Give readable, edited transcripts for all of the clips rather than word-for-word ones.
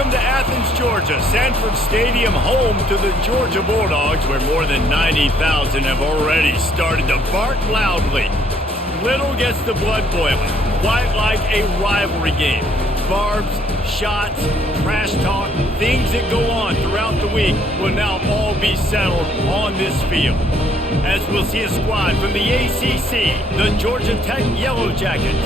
Welcome to Athens, Georgia, Sanford Stadium, home to the Georgia Bulldogs, where more than 90,000 have already started to bark loudly. Little gets the blood boiling, quite like a rivalry game. Barbs, shots, trash talk, things that go on throughout the week will now all be settled on this field. As we'll see a squad from the ACC, the Georgia Tech Yellow Jackets,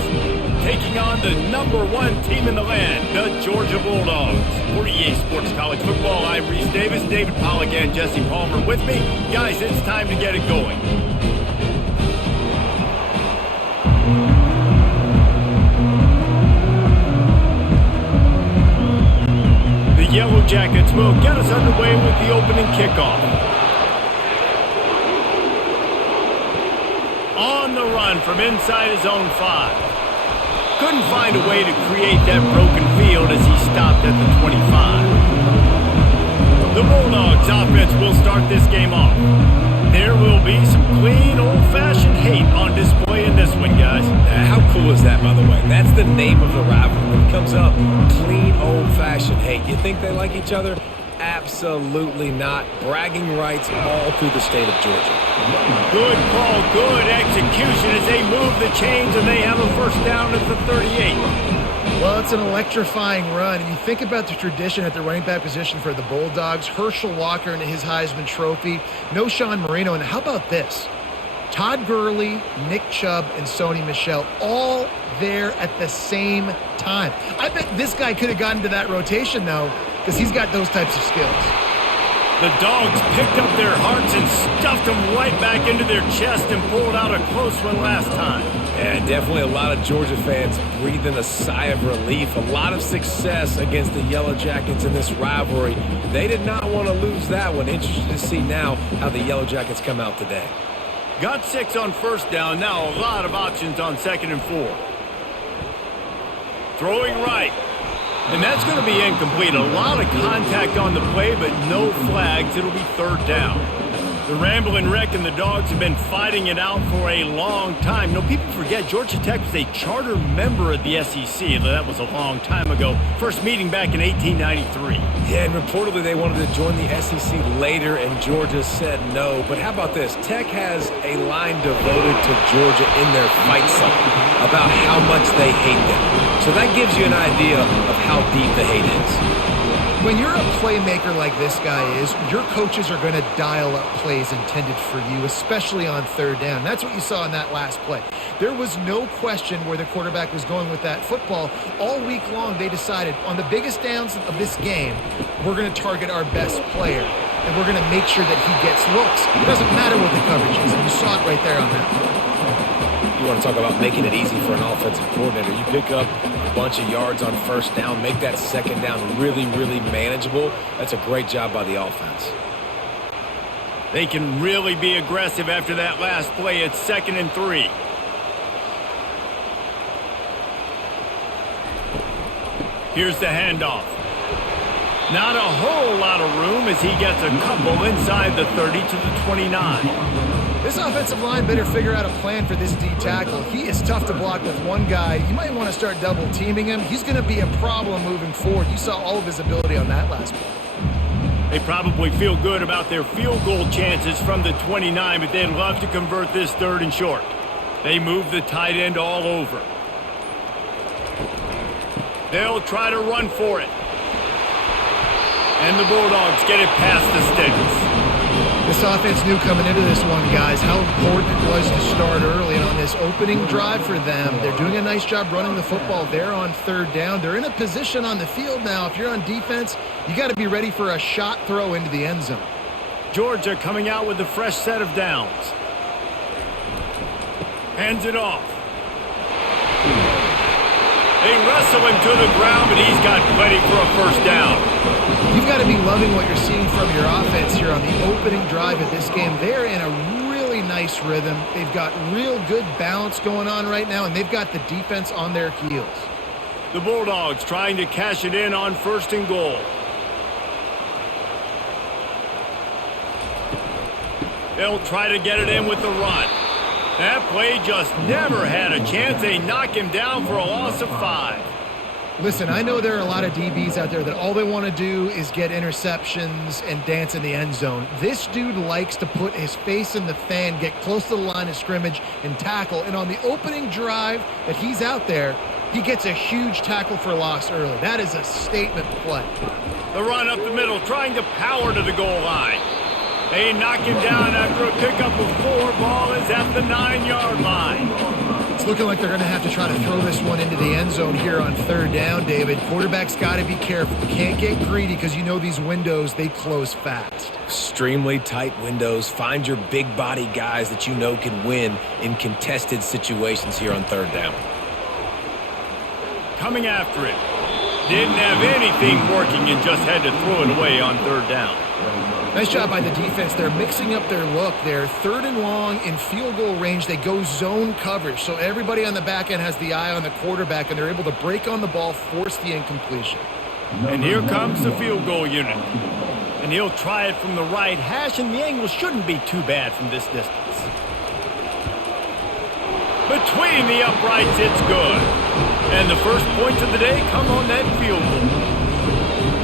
taking on the #1 team in the land, the Georgia Bulldogs. For EA Sports College Football, I'm Reese Davis, David Pollack, and Jesse Palmer with me. Guys, it's time to get it going. The Yellow Jackets will get us underway with the opening kickoff. On the run from inside his own 5. Couldn't find a way to create that broken field as he stopped at the 25. The Bulldogs offense will start this game off. There will be some clean, old-fashioned hate on display in this one, guys. How cool is that, by the way? That's the name of the rivalry. When it comes up, clean, old-fashioned hate. You think they like each other? Absolutely not. Bragging rights all through the state of Georgia. Good call, good execution as they move the chains and they have a first down at the 38. Well, it's an electrifying run. And you think about the tradition at the running back position for the Bulldogs. Herschel Walker and his Heisman Trophy. No Sean Marino. And how about this? Todd Gurley, Nick Chubb, and Sony Michel all there at the same time. I bet this guy could have gotten to that rotation, though, because he's got those types of skills. The Dogs picked up their hearts and stuffed them right back into their chest and pulled out a close one last time. And definitely a lot of Georgia fans breathing a sigh of relief. A lot of success against the Yellow Jackets in this rivalry. They did not want to lose that one. Interested to see now how the Yellow Jackets come out today. Got 6 on first down. Now a lot of options on 2nd and 4. Throwing right. And that's going to be incomplete. A lot of contact on the play, but no flags. It'll be 3rd down. The Ramblin' Wreck and the Dogs have been fighting it out for a long time. No, people forget Georgia Tech was a charter member of the SEC. That was a long time ago. First meeting back in 1893. Yeah, and reportedly they wanted to join the SEC later, and Georgia said no. But how about this? Tech has a line devoted to Georgia in their fight song about how much they hate them. So that gives you an idea of how deep the hate is. When you're a playmaker like this guy is, your coaches are going to dial up plays intended for you, especially on 3rd down. That's what you saw in that last play. There was no question where the quarterback was going with that football. All week long, they decided on the biggest downs of this game, we're going to target our best player, and we're going to make sure that he gets looks. It doesn't matter what the coverage is, and you saw it right there on that play. You want to talk about making it easy for an offensive coordinator. You pick up a bunch of yards on first down, make that 2nd down really, really manageable. That's a great job by the offense. They can really be aggressive after that last play. It's 2nd and 3. Here's the handoff. Not a whole lot of room as he gets a couple inside the 30 to the 29. This offensive line better figure out a plan for this D tackle. He is tough to block with one guy. You might want to start double teaming him. He's going to be a problem moving forward. You saw all of his ability on that last play. They probably feel good about their field goal chances from the 29, but they'd love to convert this 3rd and short. They move the tight end all over. They'll try to run for it. And the Bulldogs get it past the sticks. This offense knew coming into this one, guys, how important it was to start early. And on this opening drive for them, they're doing a nice job running the football there on 3rd down. They're in a position on the field now. If you're on defense, you got to be ready for a shot throw into the end zone. Georgia coming out with a fresh set of downs. Hands it off. They wrestle him to the ground, but he's got plenty for a first down. You've got to be loving what you're seeing from your offense here on the opening drive of this game. They're in a really nice rhythm. They've got real good balance going on right now, and they've got the defense on their heels. The Bulldogs trying to cash it in on 1st and goal. They'll try to get it in with the run. That play just never had a chance. They knock him down for a loss of 5. Listen, I know there are a lot of DBs out there that all they want to do is get interceptions and dance in the end zone. This dude likes to put his face in the fan, get close to the line of scrimmage, and tackle. And on the opening drive that he's out there, he gets a huge tackle for loss early. That is a statement play. The run up the middle, trying to power to the goal line. They knock him down after a pickup of 4. Ball is at the 9-yard line. It's looking like they're going to have to try to throw this one into the end zone here on third down, David. Quarterback's got to be careful. Can't get greedy because you know these windows, they close fast. Extremely tight windows. Find your big body guys that you know can win in contested situations here on third down. Coming after it. Didn't have anything working and just had to throw it away on third down. Nice job by the defense. They're mixing up their look. They're third and long in field goal range. They go zone coverage. So everybody on the back end has the eye on the quarterback, and they're able to break on the ball, force the incompletion. And here comes the field goal unit. And he'll try it from the right hash, and the angle shouldn't be too bad from this distance. Between the uprights, it's good. And the first points of the day come on that field goal.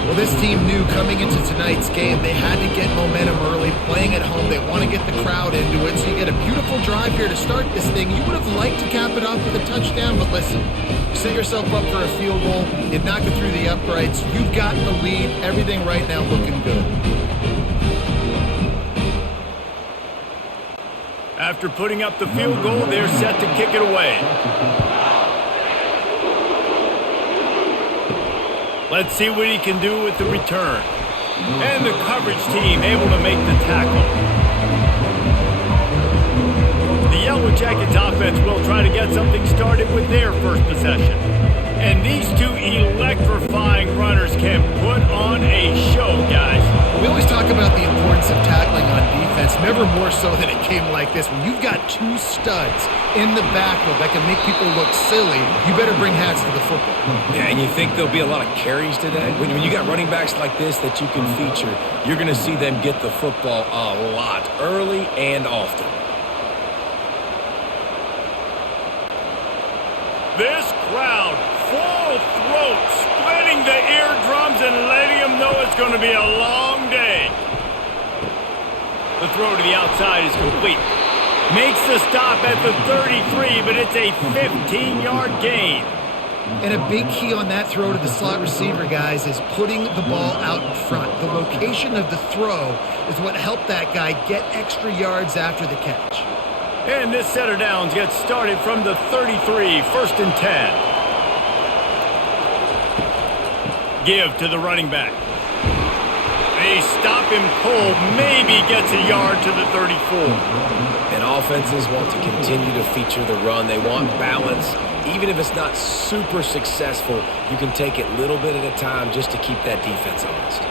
Well, this team knew coming into tonight's game they had to get momentum early, playing at home. They want to get the crowd into it, so you get a beautiful drive here to start this thing. You would have liked to cap it off with a touchdown, but listen, set yourself up for a field goal. You knock it through the uprights. You've got the lead. Everything right now looking good. After putting up the field goal, they're set to kick it away. Let's see what he can do with the return. And the coverage team able to make the tackle. The Yellow Jackets offense will try to get something started with their first possession. And these two electrifying runners can put on a show, guys. We always talk about the importance of tackling on defense, never more so than it came like this. When you've got two studs in the backfield that can make people look silly, you better bring hats to the football. Yeah, and you think there'll be a lot of carries today? When you got running backs like this that you can feature, you're going to see them get the football a lot, early and often. This crowd, full throat, splitting the eardrums and letting them know it's going to be a long day. The throw to the outside is complete. Makes the stop at the 33, but it's a 15-yard gain. And a big key on that throw to the slot receiver, guys, is putting the ball out in front. The location of the throw is what helped that guy get extra yards after the catch. And this set of downs gets started from the 33, 1st and 10. Give to the running back. They stop him cold, maybe gets a yard to the 34. And offenses want to continue to feature the run. They want balance. Even if it's not super successful, you can take it little bit at a time just to keep that defense honest.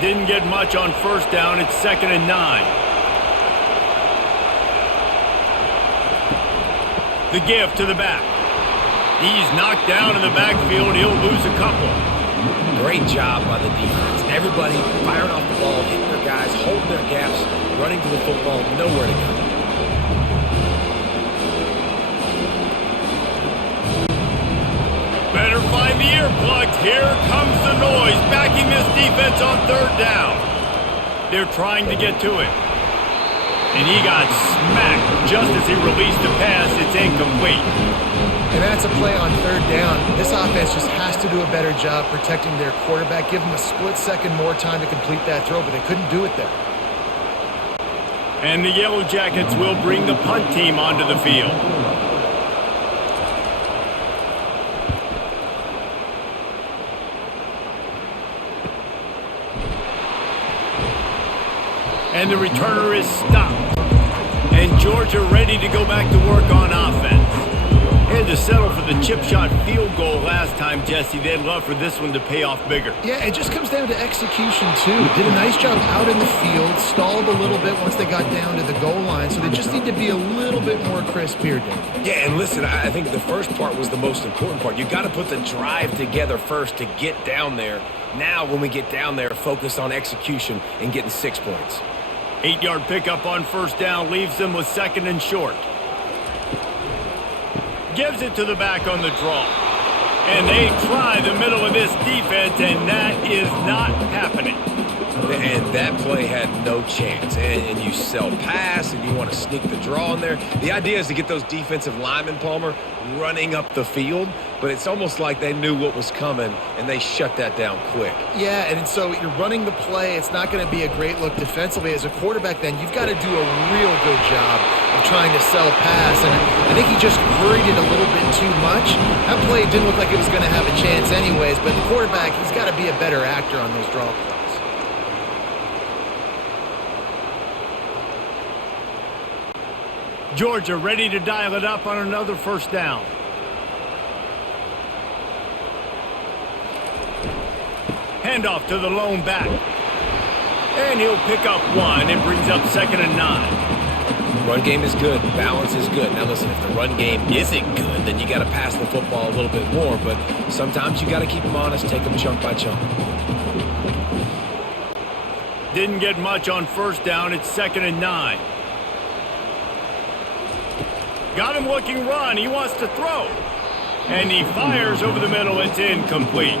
Didn't get much on first down. It's 2nd and 9. The give to the back. He's knocked down in the backfield. He'll lose a couple. Great job by the defense. Everybody firing off the ball, hitting their guys, holding their gaps, running to the football, nowhere to go. Better find the earplugs. Here comes the noise, backing this defense on third down. They're trying to get to it. And he got smacked just as he released the pass. It's incomplete. And that's a play on third down. This offense just has to do a better job protecting their quarterback. Give him a split second more time to complete that throw, but they couldn't do it there. And the Yellow Jackets will bring the punt team onto the field. And the returner is stopped. And Georgia ready to go back to work on offense. Had to settle for the chip shot field goal last time, Jesse. They'd love for this one to pay off bigger. Yeah, it just comes down to execution, too. Did a nice job out in the field, stalled a little bit once they got down to the goal line, so they just need to be a little bit more crisp here, Dave. Yeah, and listen, I think the first part was the most important part. You got to put the drive together first to get down there. Now, when we get down there, focus on execution and getting 6 points. 8-yard pickup on first down leaves them with 2nd and short. Gives it to the back on the draw. And they try the middle of this defense, and that is not happening. And that play had no chance. And you sell pass, and you want to sneak the draw in there. The idea is to get those defensive linemen, Palmer, running up the field. But it's almost like they knew what was coming, and they shut that down quick. Yeah, and so you're running the play. It's not going to be a great look defensively. As a quarterback, then, you've got to do a real good job of trying to sell pass. And I think he just hurried it a little bit too much. That play didn't look like it was going to have a chance anyways. But the quarterback, he's got to be a better actor on those draw plays. Georgia ready to dial it up on another first down. Handoff to the lone back. And he'll pick up one. It brings up 2nd and 9. Run game is good. Balance is good. Now listen, if the run game isn't good, then you got to pass the football a little bit more. But sometimes you got to keep them honest, take them chunk by chunk. Didn't get much on first down. It's 2nd and 9. Got him looking run. He wants to throw. And he fires over the middle. It's incomplete.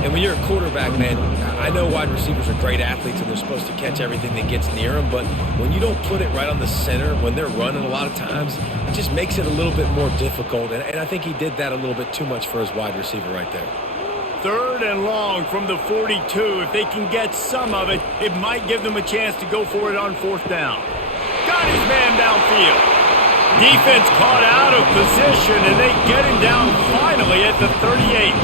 And when you're a quarterback, man, I know wide receivers are great athletes and they're supposed to catch everything that gets near them, but when you don't put it right on the center, when they're running a lot of times, it just makes it a little bit more difficult. And I think he did that a little bit too much for his wide receiver right there. 3rd and long from the 42. If they can get some of it, it might give them a chance to go for it on 4th down. Got his man downfield. Defense caught out of position, and they get him down finally at the 38.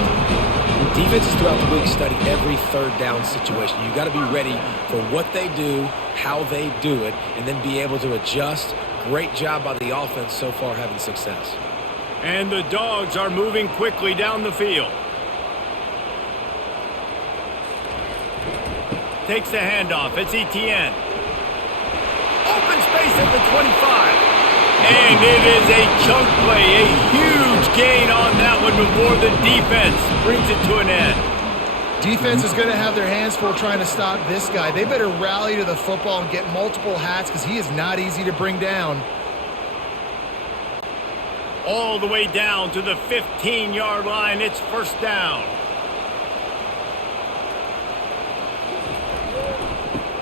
Defenses throughout the week study every 3rd down situation. You got to be ready for what they do, how they do it, and then be able to adjust. Great job by the offense so far having success. And the Dogs are moving quickly down the field. Takes the handoff. It's Etienne. Open space at the 25. And it is a chunk play, a huge gain on that one before the defense brings it to an end. Defense is going to have their hands full trying to stop this guy. They better rally to the football and get multiple hats because he is not easy to bring down. All the way down to the 15-yard line. It's 1st down.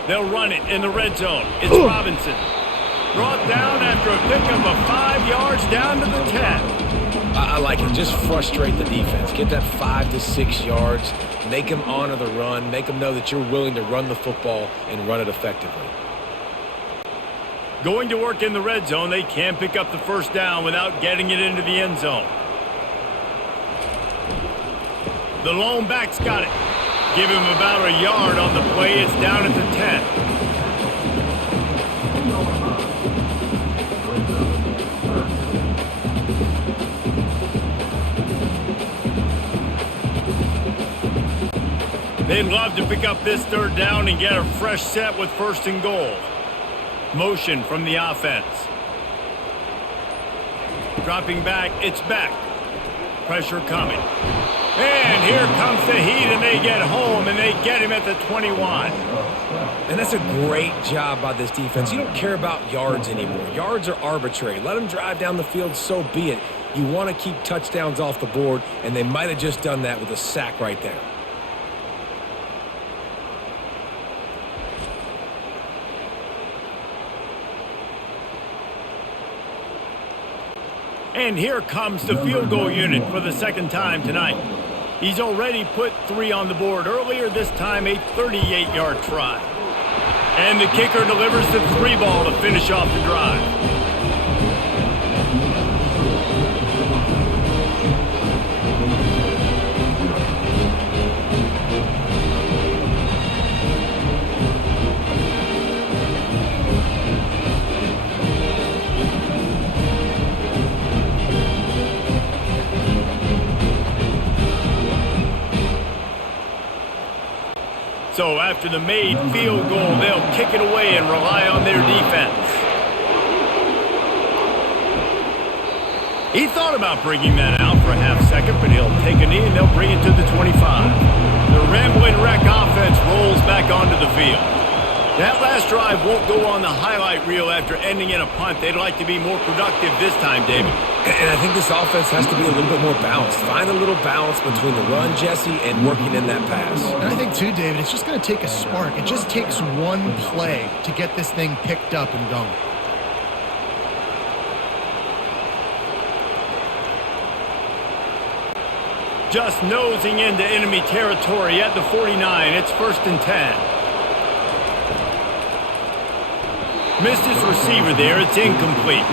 They'll run it in the red zone. It's Robinson. Brought down after a pickup of 5 yards down to the 10. I like it. Just frustrate the defense. Get that 5 to 6 yards. Make them honor the run. Make them know that you're willing to run the football and run it effectively. Going to work in the red zone. They can pick up the 1st down without getting it into the end zone. The lone back's got it. Give him about a yard on the play. It's down at the 10. They'd love to pick up this 3rd down and get a fresh set with 1st and goal. Motion from the offense. Dropping back, it's back. Pressure coming. And here comes the heat, and they get home, and they get him at the 21. And that's a great job by this defense. You don't care about yards anymore. Yards are arbitrary. Let them drive down the field, so be it. You want to keep touchdowns off the board, and they might have just done that with a sack right there. And here comes the field goal unit for the 2nd time tonight. He's already put 3 on the board. Earlier this time, a 38-yard try. And the kicker delivers the 3 ball to finish off the drive. So after the made field goal, they'll kick it away and rely on their defense. He thought about bringing that out for a half second, but he'll take a knee and they'll bring it to the 25. The Rambling Wreck offense rolls back onto the field. That last drive won't go on the highlight reel after ending in a punt. They'd like to be more productive this time, David. And I think this offense has to be a little bit more balanced. Find a little balance between the run, Jesse, and working in that pass. And I think, too, David, it's just going to take a spark. It just takes one play to get this thing picked up and going. Just nosing into enemy territory at the 49. It's 1st and 10. Missed his receiver there. It's incomplete.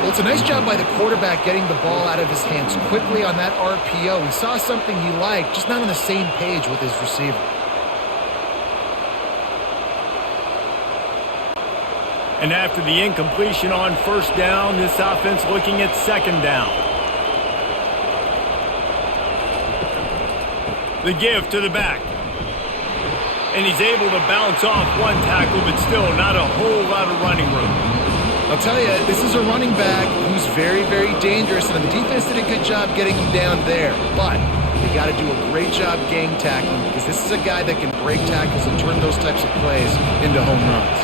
Well, it's a nice job by the quarterback getting the ball out of his hands quickly on that RPO. He saw something he liked, just not on the same page with his receiver. And after the incompletion on 1st down, this offense looking at 2nd down. The give to the back. And he's able to bounce off one tackle, but still not a whole lot of running room. I'll tell you, this is a running back who's very, very dangerous, and the defense did a good job getting him down there. But they got to do a great job gang tackling, because this is a guy that can break tackles and turn those types of plays into home runs.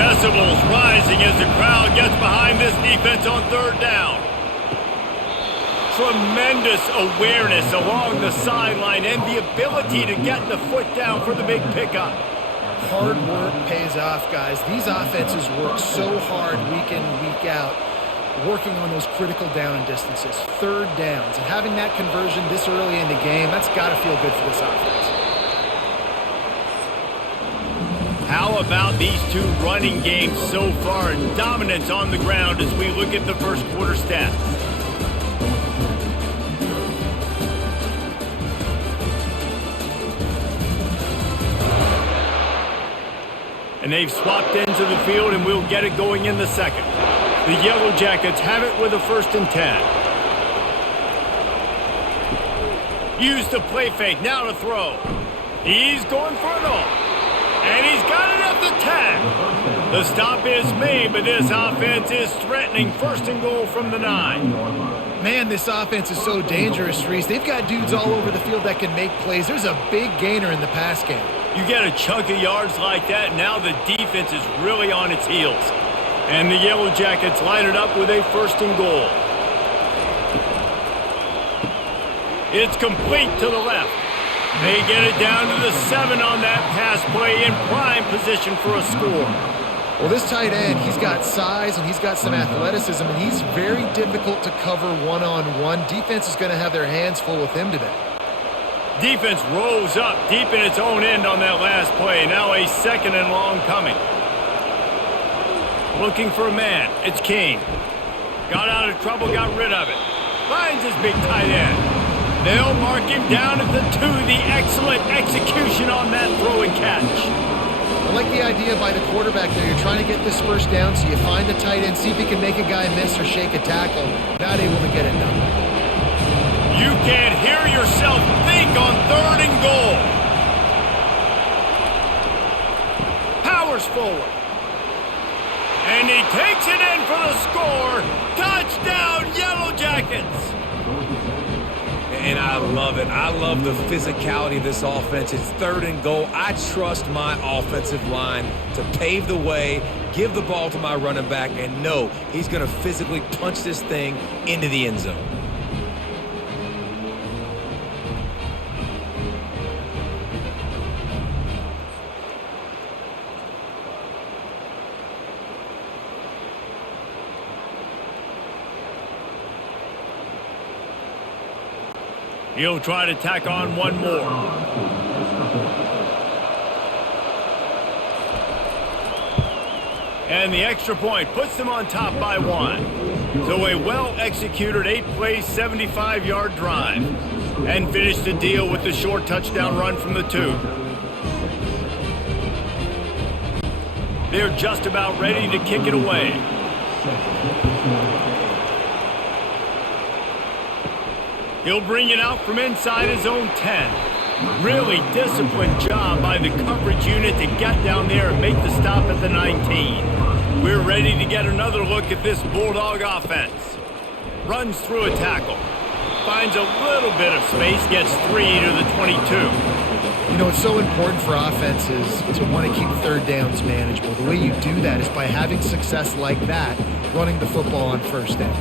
Decibels rising as the crowd gets behind this defense on 3rd down. Tremendous awareness along the sideline and the ability to get the foot down for the big pickup. Hard work pays off, guys. These offenses work so hard week in and week out, working on those critical down and distances, 3rd downs, and having that conversion this early in the game, that's got to feel good for this offense. How about these two running games so far and dominance on the ground as we look at the 1st quarter stats? And they've swapped into the field, and we'll get it going in the 2nd. The Yellow Jackets have it with a 1st and 10. Use the play fake, now to throw. He's going for it all. And he's got it at the 10. The stop is made, but this offense is threatening 1st and goal from the 9. Man, this offense is so dangerous, Reese. They've got dudes all over the field that can make plays. There's a big gainer in the pass game. You get a chunk of yards like that, now the defense is really on its heels. And the Yellow Jackets line it up with a 1st and goal. It's complete to the left. They get it down to the 7 on that pass play in prime position for a score. Well, this tight end, he's got size and he's got some athleticism, and he's very difficult to cover one-on-one. Defense is going to have their hands full with him today. Defense rose up deep in its own end on that last play. Now a 2nd and long coming. Looking for a man. It's King. Got out of trouble, got rid of it. Finds his big tight end. They'll mark him down at the 2. The excellent execution on that throw and catch. I like the idea by the quarterback there. You're trying to get this 1st down, so you find the tight end, see if he can make a guy miss or shake a tackle. Not able to get it done. You can't hear yourself think on 3rd and goal. Powers forward. And he takes it in for the score. Touchdown, Yellow Jackets. And I love it. I love the physicality of this offense. It's 3rd and goal. I trust my offensive line to pave the way, give the ball to my running back, and know he's going to physically punch this thing into the end zone. He'll try to tack on one more. And the extra point puts them on top by 1. So a well-executed 8-play, 75-yard drive. And finish the deal with the short touchdown run from the 2. They're just about ready to kick it away. He'll bring it out from inside his own 10. Really disciplined job by the coverage unit to get down there and make the stop at the 19. We're ready to get another look at this Bulldog offense. Runs through a tackle. Finds a little bit of space, gets 3 to the 22. You know, it's so important for offenses to want to keep third downs manageable. The way you do that is by having success like that, running the football on first down.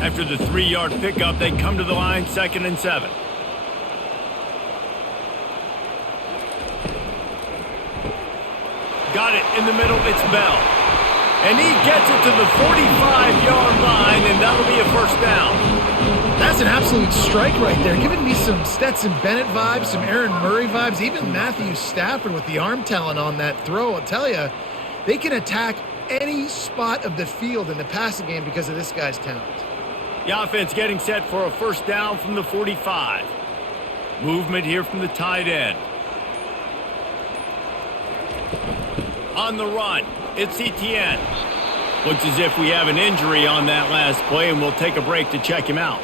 After the 3-yard pickup, they come to the line, 2nd and 7. Got it in the middle, it's Bell. And he gets it to the 45-yard line, and that'll be a first down. That's an absolute strike right there. Giving me some Stetson Bennett vibes, some Aaron Murray vibes, even Matthew Stafford with the arm talent on that throw. I'll tell you, they can attack any spot of the field in the passing game because of this guy's talent. The offense getting set for a first down from the 45. Movement here from the tight end. On the run, it's Etienne. Looks as if we have an injury on that last play, and we'll take a break to check him out.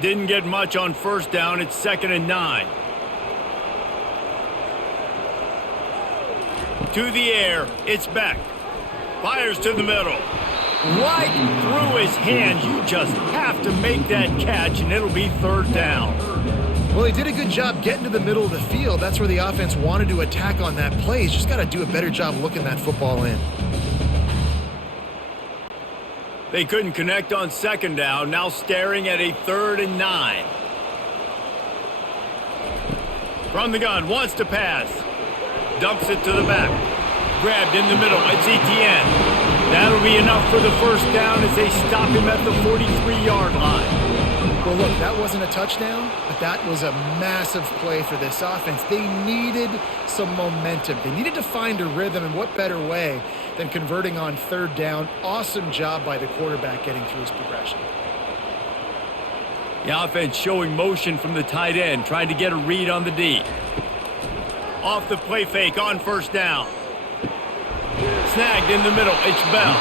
Didn't get much on first down. It's 2nd and 9. To the air, it's Beck. Fires to the middle. Right through his hands. You just have to make that catch, and it'll be 3rd down. Well, he did a good job getting to the middle of the field. That's where the offense wanted to attack on that play. He's just got to do a better job looking that football in. They couldn't connect on 2nd down. Now staring at a 3rd and 9. From the gun, wants to pass. Dumps it to the back. Grabbed in the middle. It's Etienne. That'll be enough for the first down as they stop him at the 43-yard line. Well, look, that wasn't a touchdown, but that was a massive play for this offense. They needed some momentum. They needed to find a rhythm, and what better way than converting on 3rd down. Awesome job by the quarterback getting through his progression. The offense showing motion from the tight end, trying to get a read on the D. Off the play fake on first down. Snagged in the middle, it's Bell.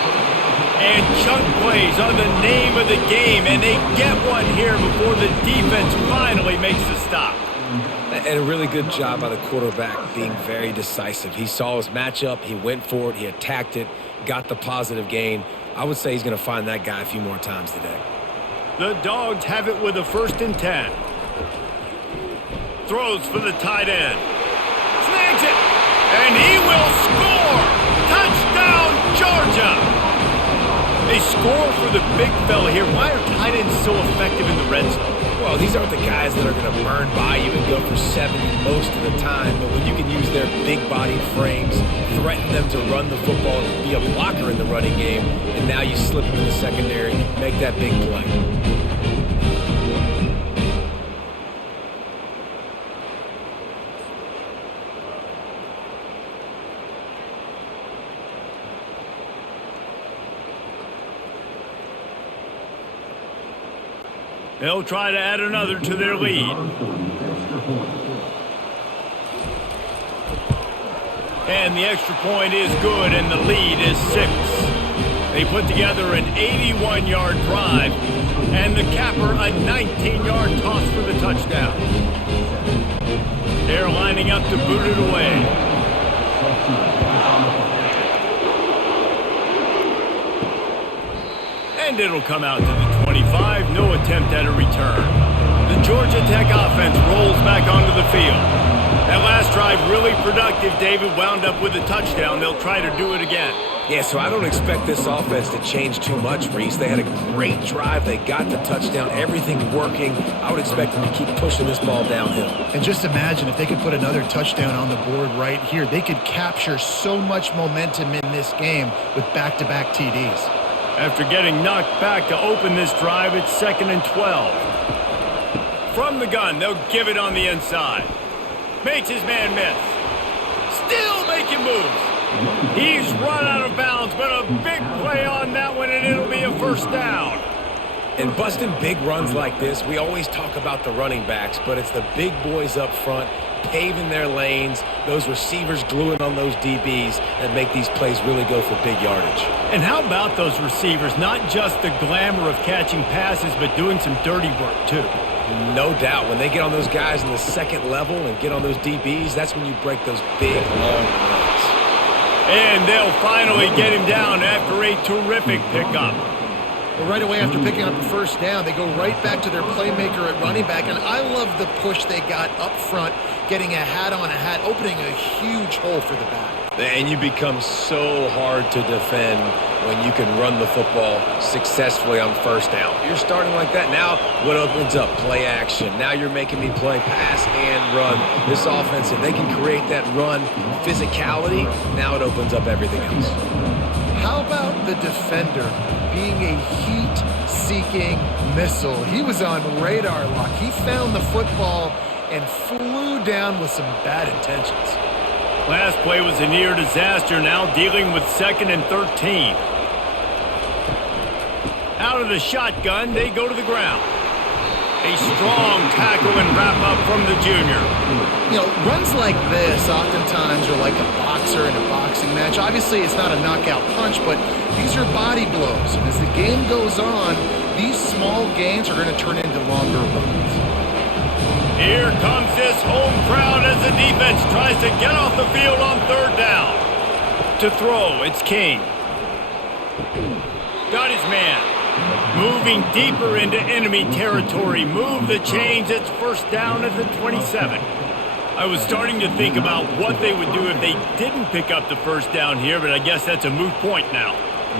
And chunk plays are the name of the game, and they get one here before the defense finally makes the stop. And a really good job by the quarterback being very decisive. He saw his matchup, he went for it, he attacked it, got the positive gain. I would say he's going to find that guy a few more times today. The Dogs have it with a 1st and 10. Throws for the tight end. Snags it, and he will score! Touchdown, Georgia! They score for the big fella here. Why are tight ends so effective in the red zone? Well, these aren't the guys that are going to burn by you and go for 70 most of the time, but when you can use their big-bodied frames, threaten them to run the football, be a blocker in the running game, and now you slip them in the secondary, make that big play. They'll try to add another to their lead. And the extra point is good, and the lead is 6. They put together an 81-yard drive, and the capper a 19-yard toss for the touchdown. They're lining up to boot it away. And it'll come out to the 25, no attempt at a return. The Georgia Tech offense rolls back onto the field. That last drive really productive, David, wound up with a touchdown. They'll try to do it again. Yeah, so I don't expect this offense to change too much, Reese. They had a great drive. They got the touchdown, everything working. I would expect them to keep pushing this ball downhill. And just imagine if they could put another touchdown on the board right here. They could capture so much momentum in this game with back-to-back TDs. After getting knocked back to open this drive, it's 2nd and 12. From the gun, they'll give it on the inside. Makes his man miss. Still making moves. He's run out of bounds, but a big play on that one, and it'll be a first down. And busting big runs like this, we always talk about the running backs, but it's the big boys up front paving their lanes, those receivers gluing on those DBs that make these plays really go for big yardage. And how about those receivers? Not just the glamour of catching passes, but doing some dirty work, too. No doubt. When they get on those guys in the second level and get on those DBs, that's when you break those big, long runs. And they'll finally get him down after a terrific pickup. Well, right away after picking up the first down, they go right back to their playmaker at running back. And I love the push they got up front, getting a hat on a hat, opening a huge hole for the back. And you become so hard to defend when you can run the football successfully on first down. You're starting like that. Now what opens up? Play action. Now you're making me play pass and run. This offense, if they can create that run physicality, now it opens up everything else. How about the defender being a heat-seeking missile? He was on radar lock. He found the football and flew down with some bad intentions. Last play was a near disaster, now dealing with 2nd and 13. Out of the shotgun, they go to the ground. A strong tackle and wrap-up from the junior. You know, runs like this oftentimes are like a boxer in a boxing match. Obviously, it's not a knockout punch, but these are body blows. And as the game goes on, these small gains are going to turn into longer runs. Here comes this home crowd as the defense tries to get off the field on 3rd down. To throw, it's King. Got his man. Moving deeper into enemy territory. Move the chains. It's 1st down at the 27. I was starting to think about what they would do if they didn't pick up the 1st down here, but I guess that's a moot point now.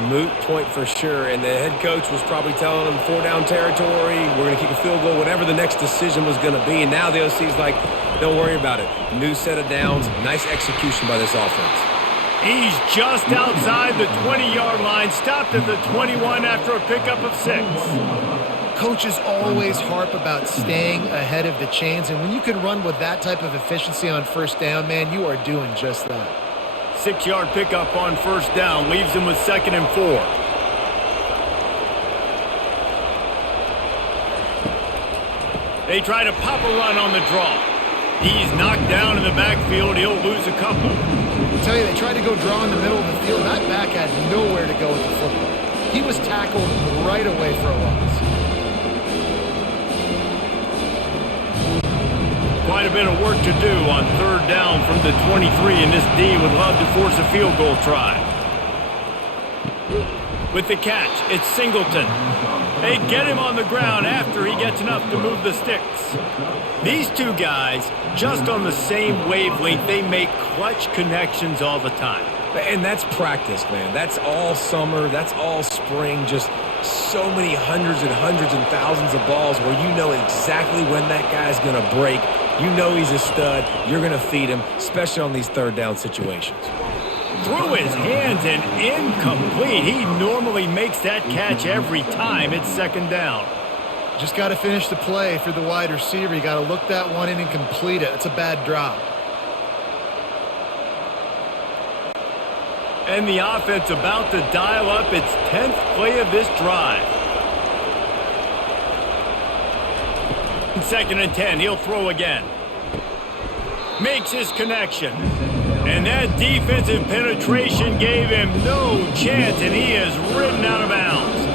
Moot point for sure, and the head coach was probably telling them 4-down territory, we're going to kick a field goal, whatever the next decision was going to be, and now the OC's like, don't worry about it. New set of downs, nice execution by this offense. He's just outside the 20-yard line, stopped at the 21 after a pickup of 6. Coaches always harp about staying ahead of the chains, and when you can run with that type of efficiency on 1st down, man, you are doing just that. 6-yard pickup on 1st down leaves him with 2nd and 4. They try to pop a run on the draw. He's knocked down in the backfield. He'll lose a couple. I tell you, they tried to go draw in the middle of the field. That back had nowhere to go with the football. He was tackled right away for a loss. Quite a bit of work to do on 3rd down from the 23, and this D would love to force a field goal try. With the catch, it's Singleton. They get him on the ground after he gets enough to move the sticks. These two guys, just on the same wavelength, they make clutch connections all the time. And that's practice, man. That's all summer. That's all spring. Just so many hundreds and thousands of balls where you know exactly when that guy's going to break. You know he's a stud. You're going to feed him, especially on these 3rd down situations. Through his hands and incomplete. He normally makes that catch every time. It's 2nd down. Just got to finish the play for the wide receiver. You got to look that one in and complete it. It's a bad drop. And the offense about to dial up its 10th play of this drive. 2nd and 10, he'll throw again. Makes his connection. And that defensive penetration gave him no chance, and he is ridden out of bounds.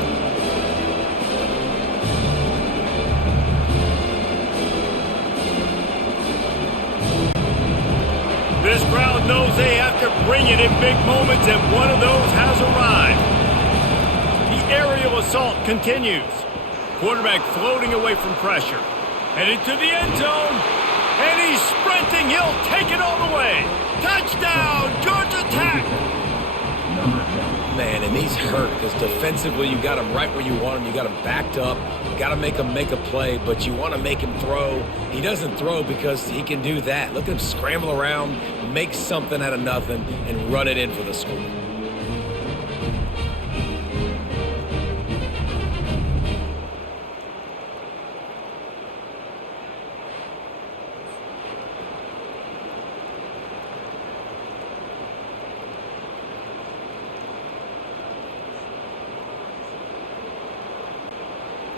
This crowd knows they have to bring it in big moments, and one of those has arrived. The aerial assault continues. Quarterback floating away from pressure. Headed to the end zone. And he's sprinting. He'll take it all the way. Touchdown, Georgia Tech. Man, and he's hurt because defensively you got him right where you want him. You got him backed up. You got to make him make a play, but you want to make him throw. He doesn't throw because he can do that. Look at him scramble around, make something out of nothing, and run it in for the score.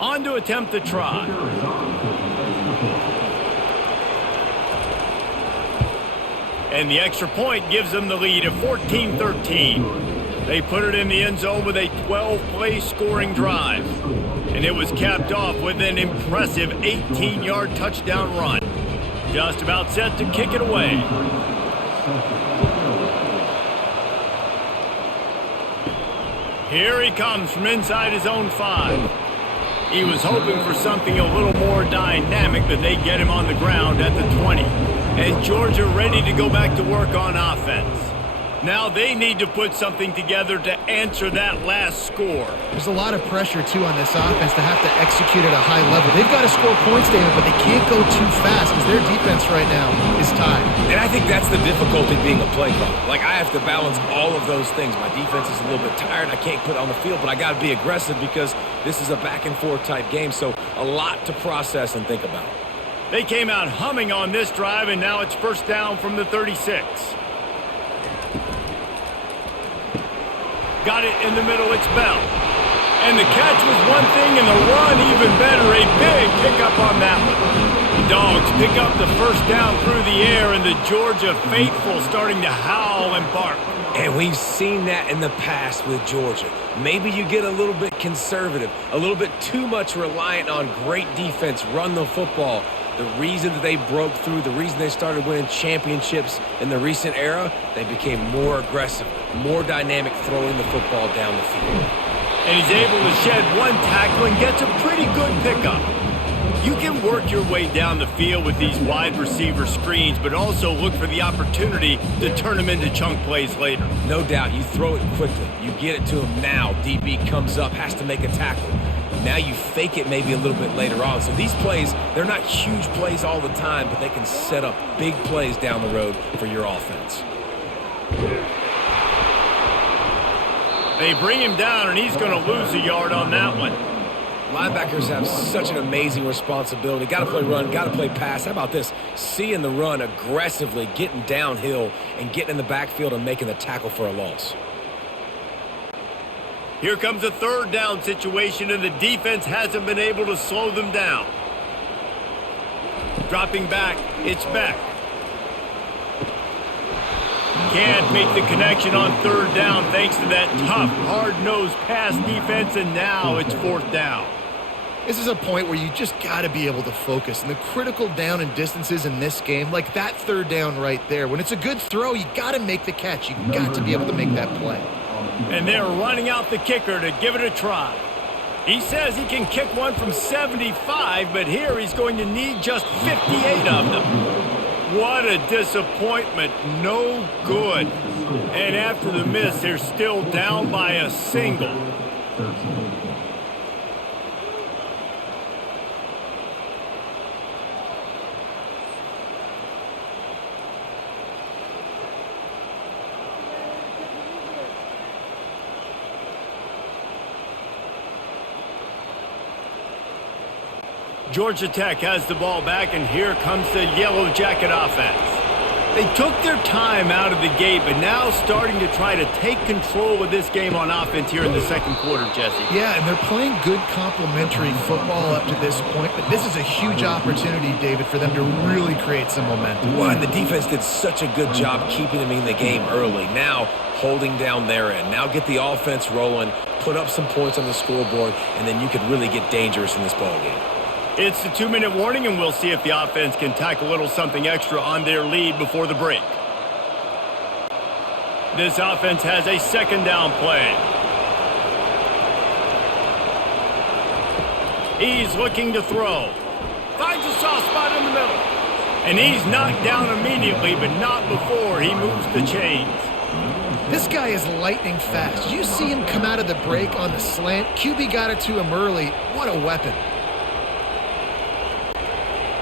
On to attempt the try. And the extra point gives them the lead of 14-13. They put it in the end zone with a 12-play scoring drive. And it was capped off with an impressive 18-yard touchdown run. Just about set to kick it away. Here he comes from inside his own 5. He was hoping for something a little more dynamic, but they get him on the ground at the 20. And Georgia ready to go back to work on offense. Now they need to put something together to answer that last score. There's a lot of pressure, too, on this offense to have to execute at a high level. They've got to score points, David, but they can't go too fast because their defense right now is tied. And I think that's the difficulty being a play caller. Like, I have to balance all of those things. My defense is a little bit tired. I can't put it on the field, but I got to be aggressive because this is a back-and-forth type game, so a lot to process and think about. They came out humming on this drive, and now it's first down from the 36. Got it in the middle, it's Bell. And the catch was one thing, and the run even better. A big pickup on that one. The Dogs pick up the first down through the air, and the Georgia faithful starting to howl and bark. And we've seen that in the past with Georgia. Maybe you get a little bit conservative, a little bit too much reliant on great defense, run the football. The reason that they broke through, the reason they started winning championships in the recent era, they became more aggressive, more dynamic throwing the football down the field. And he's able to shed one tackle and gets a pretty good pickup. You can work your way down the field with these wide receiver screens, but also look for the opportunity to turn them into chunk plays later. No doubt, you throw it quickly. You get it to him now. DB comes up, has to make a tackle. Now you fake it maybe a little bit later on. So these plays, they're not huge plays all the time, but they can set up big plays down the road for your offense. They bring him down, and he's going to lose a yard on that one. Linebackers have such an amazing responsibility. Got to play run, got to play pass. How about this? Seeing the run aggressively, getting downhill, and getting in the backfield and making the tackle for a loss. Here comes a third down situation, and the defense hasn't been able to slow them down. Dropping back, it's Beck. Can't make the connection on third down thanks to that tough, hard-nosed pass defense, and now it's fourth down. This is a point where you just got to be able to focus. And the critical down and distances in this game, like that third down right there, when it's a good throw, you got to make the catch. You got to be able to make that play. And they're running out the kicker to give it a try. He says he can kick one from 75, but here he's going to need just 58 of them. What a disappointment. No good. And after the miss, they're still down by a single. Georgia Tech has the ball back, and here comes the Yellow Jacket offense. They took their time out of the gate, but now starting to try to take control of this game on offense here in the second quarter, Jesse. Yeah, and they're playing good complementary football up to this point, but this is a huge opportunity, David, for them to really create some momentum. Well, and the defense did such a good job keeping them in the game early. Now holding down their end. Now get the offense rolling, put up some points on the scoreboard, and then you could really get dangerous in this ball game. It's the 2-minute warning, and we'll see if the offense can tack a little something extra on their lead before the break. This offense has a second down play. He's looking to throw. Finds a soft spot in the middle. And he's knocked down immediately, but not before he moves the chains. This guy is lightning fast. You see him come out of the break on the slant. QB got it to him early. What a weapon.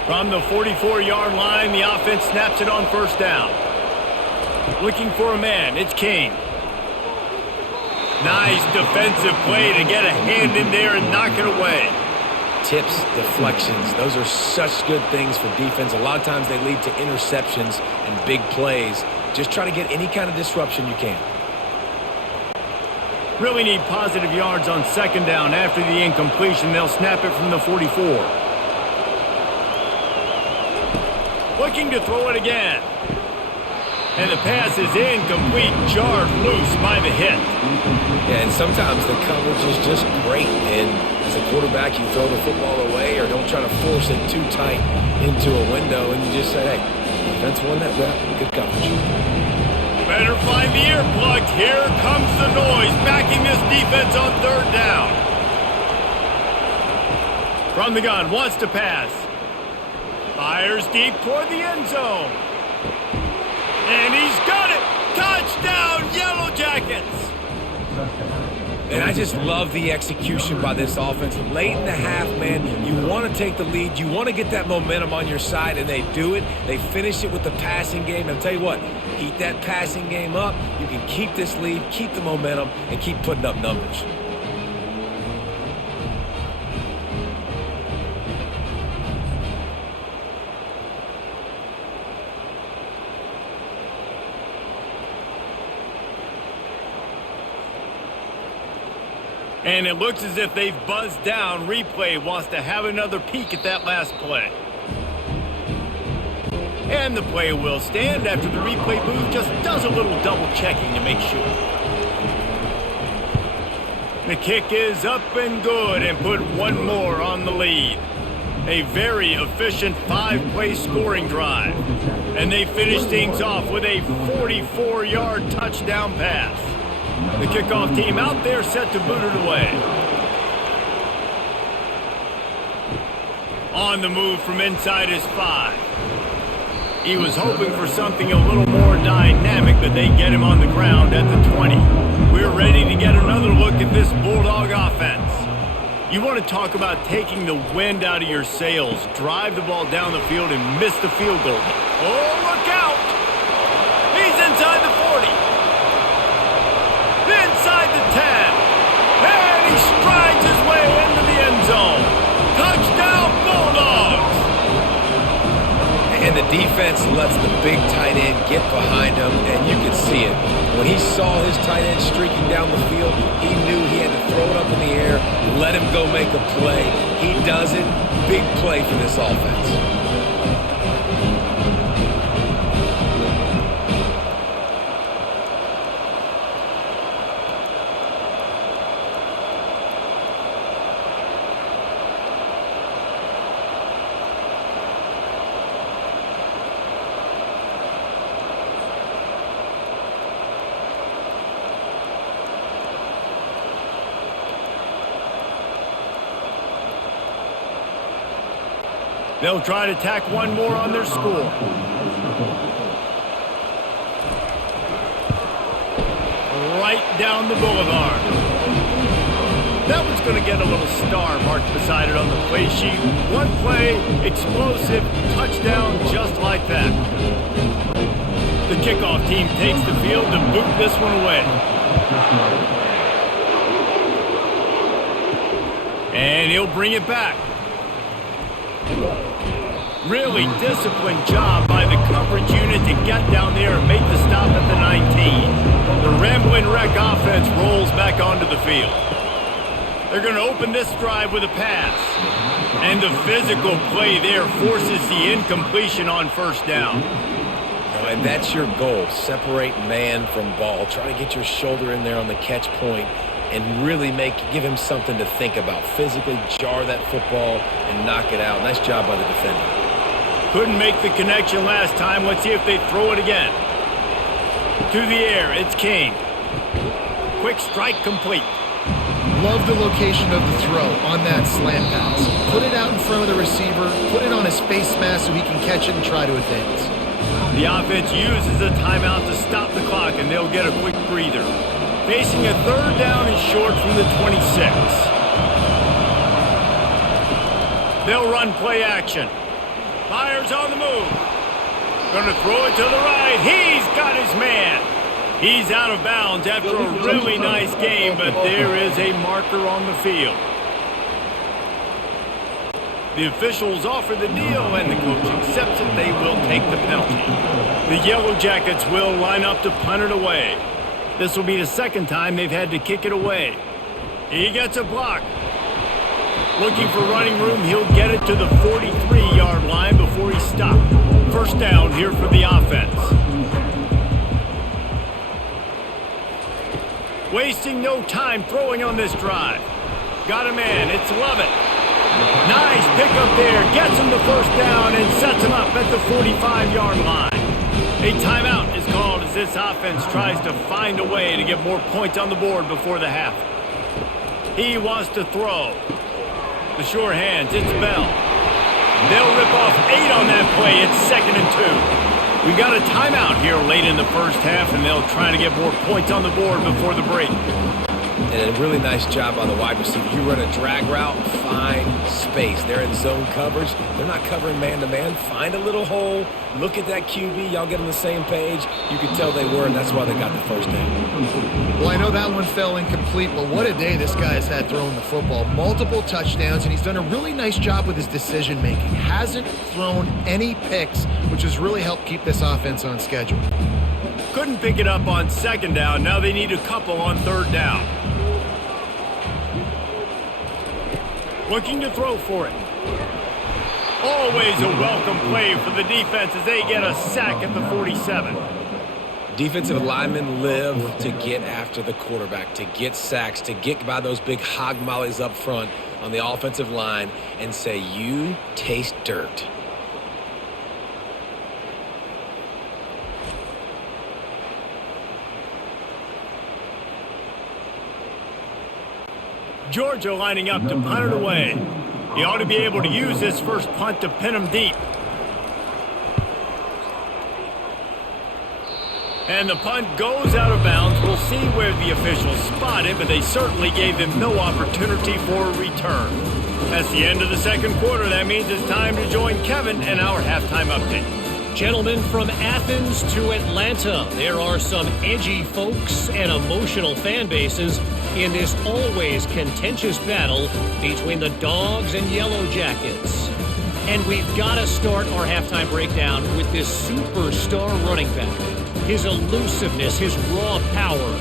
From the 44-yard line, the offense snaps it on first down. Looking for a man, it's King. Nice defensive play to get a hand in there and knock it away. Tips, deflections, those are such good things for defense. A lot of times they lead to interceptions and big plays. Just try to get any kind of disruption you can. Really need positive yards on second down. After the incompletion, they'll snap it from the 44. Looking to throw it again. And the pass is incomplete, jarred loose by the hit. Yeah, and sometimes the coverage is just great. And as a quarterback, you throw the football away or don't try to force it too tight into a window. And you just say, hey, defense won that rep. Good coverage. Better find the earplugs. Here comes the noise, backing this defense on third down. From the gun, wants to pass. Fires deep toward the end zone. And he's got it! Touchdown, Yellow Jackets! And I just love the execution by this offense. Late in the half, man, you want to take the lead. You want to get that momentum on your side, and they do it. They finish it with the passing game. And I'll tell you what, keep that passing game up. You can keep this lead, keep the momentum, and keep putting up numbers. And it looks as if they've buzzed down. Replay wants to have another peek at that last play. And the play will stand after the replay booth just does a little double checking to make sure. The kick is up and good and put one more on the lead. A very efficient 5-play scoring drive. And they finish things off with a 44-yard touchdown pass. The kickoff team out there set to boot it away. On the move from inside his 5. He was hoping for something a little more dynamic, but they get him on the ground at the 20. We're ready to get another look at this Bulldog offense. You want to talk about taking the wind out of your sails. Drive the ball down the field and miss the field goal. Oh, look out! He's inside the 40. Inside the 10. And he strides his way into the end zone. Touchdown, Bulldogs! And the defense lets the big tight end get behind him, and you can see it. When he saw his tight end streaking down the field, he knew he had to throw it up in the air, let him go make a play. He does it. Big play for this offense. They'll try to tack one more on their score. Right down the boulevard. That one's going to get a little star marked beside it on the play sheet. One play, explosive, touchdown just like that. The kickoff team takes the field to boot this one away. And he'll bring it back. Really disciplined job by the coverage unit to get down there and make the stop at the 19. The Ramblin' Wreck offense rolls back onto the field. They're going to open this drive with a pass. And the physical play there forces the incompletion on first down. And that's your goal. Separate man from ball. Try to get your shoulder in there on the catch point and really give him something to think about. Physically jar that football and knock it out. Nice job by the defender. Couldn't make the connection last time. Let's see if they throw it again. To the air, it's King. Quick strike complete. Love the location of the throw on that slant pass. Put it out in front of the receiver, put it on his face mask so he can catch it and try to advance. The offense uses a timeout to stop the clock, and they'll get a quick breather. Facing a third down and short from the 26. They'll run play action. Fires on the move. Gonna throw it to the right. He's got his man. He's out of bounds after a really nice game, but there is a marker on the field. The officials offer the deal, and the coach accepts it. They will take the penalty. The Yellow Jackets will line up to punt it away. This will be the second time they've had to kick it away. He gets a block. Looking for running room, he'll get it to the 43-yard line before he's stopped. First down here for the offense. Wasting no time throwing on this drive. Got a man, it's Lovett. Nice pickup there, gets him the first down and sets him up at the 45-yard line. A timeout is called as this offense tries to find a way to get more points on the board before the half. He wants to throw. The sure hands, it's Bell. They'll rip off 8 on that play. It's 2nd and 2. We've got a timeout here late in the first half, and they'll try to get more points on the board before the break. And a really nice job by the wide receiver. You run a drag route, find space. They're in zone coverage. They're not covering man-to-man. Find a little hole. Look at that QB. Y'all get on the same page. You can tell they were, and that's why they got the first down. Well, I know that one fell incomplete, but what a day this guy has had throwing the football. Multiple touchdowns, and he's done a really nice job with his decision-making. Hasn't thrown any picks, which has really helped keep this offense on schedule. Couldn't pick it up on 2nd down. Now they need a couple on 3rd down. Looking to throw for it. Always a welcome play for the defense as they get a sack at the 47. Defensive linemen live to get after the quarterback, to get sacks, to get by those big hog mollies up front on the offensive line and say, you taste dirt. Georgia lining up to punt it away. He ought to be able to use this first punt to pin him deep. And the punt goes out of bounds. We'll see where the officials spot it, but they certainly gave him no opportunity for a return. That's the end of the 2nd quarter. That means it's time to join Kevin and our halftime update. Gentlemen, from Athens to Atlanta, there are some edgy folks and emotional fan bases in this always contentious battle between the Dogs and Yellow Jackets. And we've got to start our halftime breakdown with this superstar running back. His elusiveness, his raw power.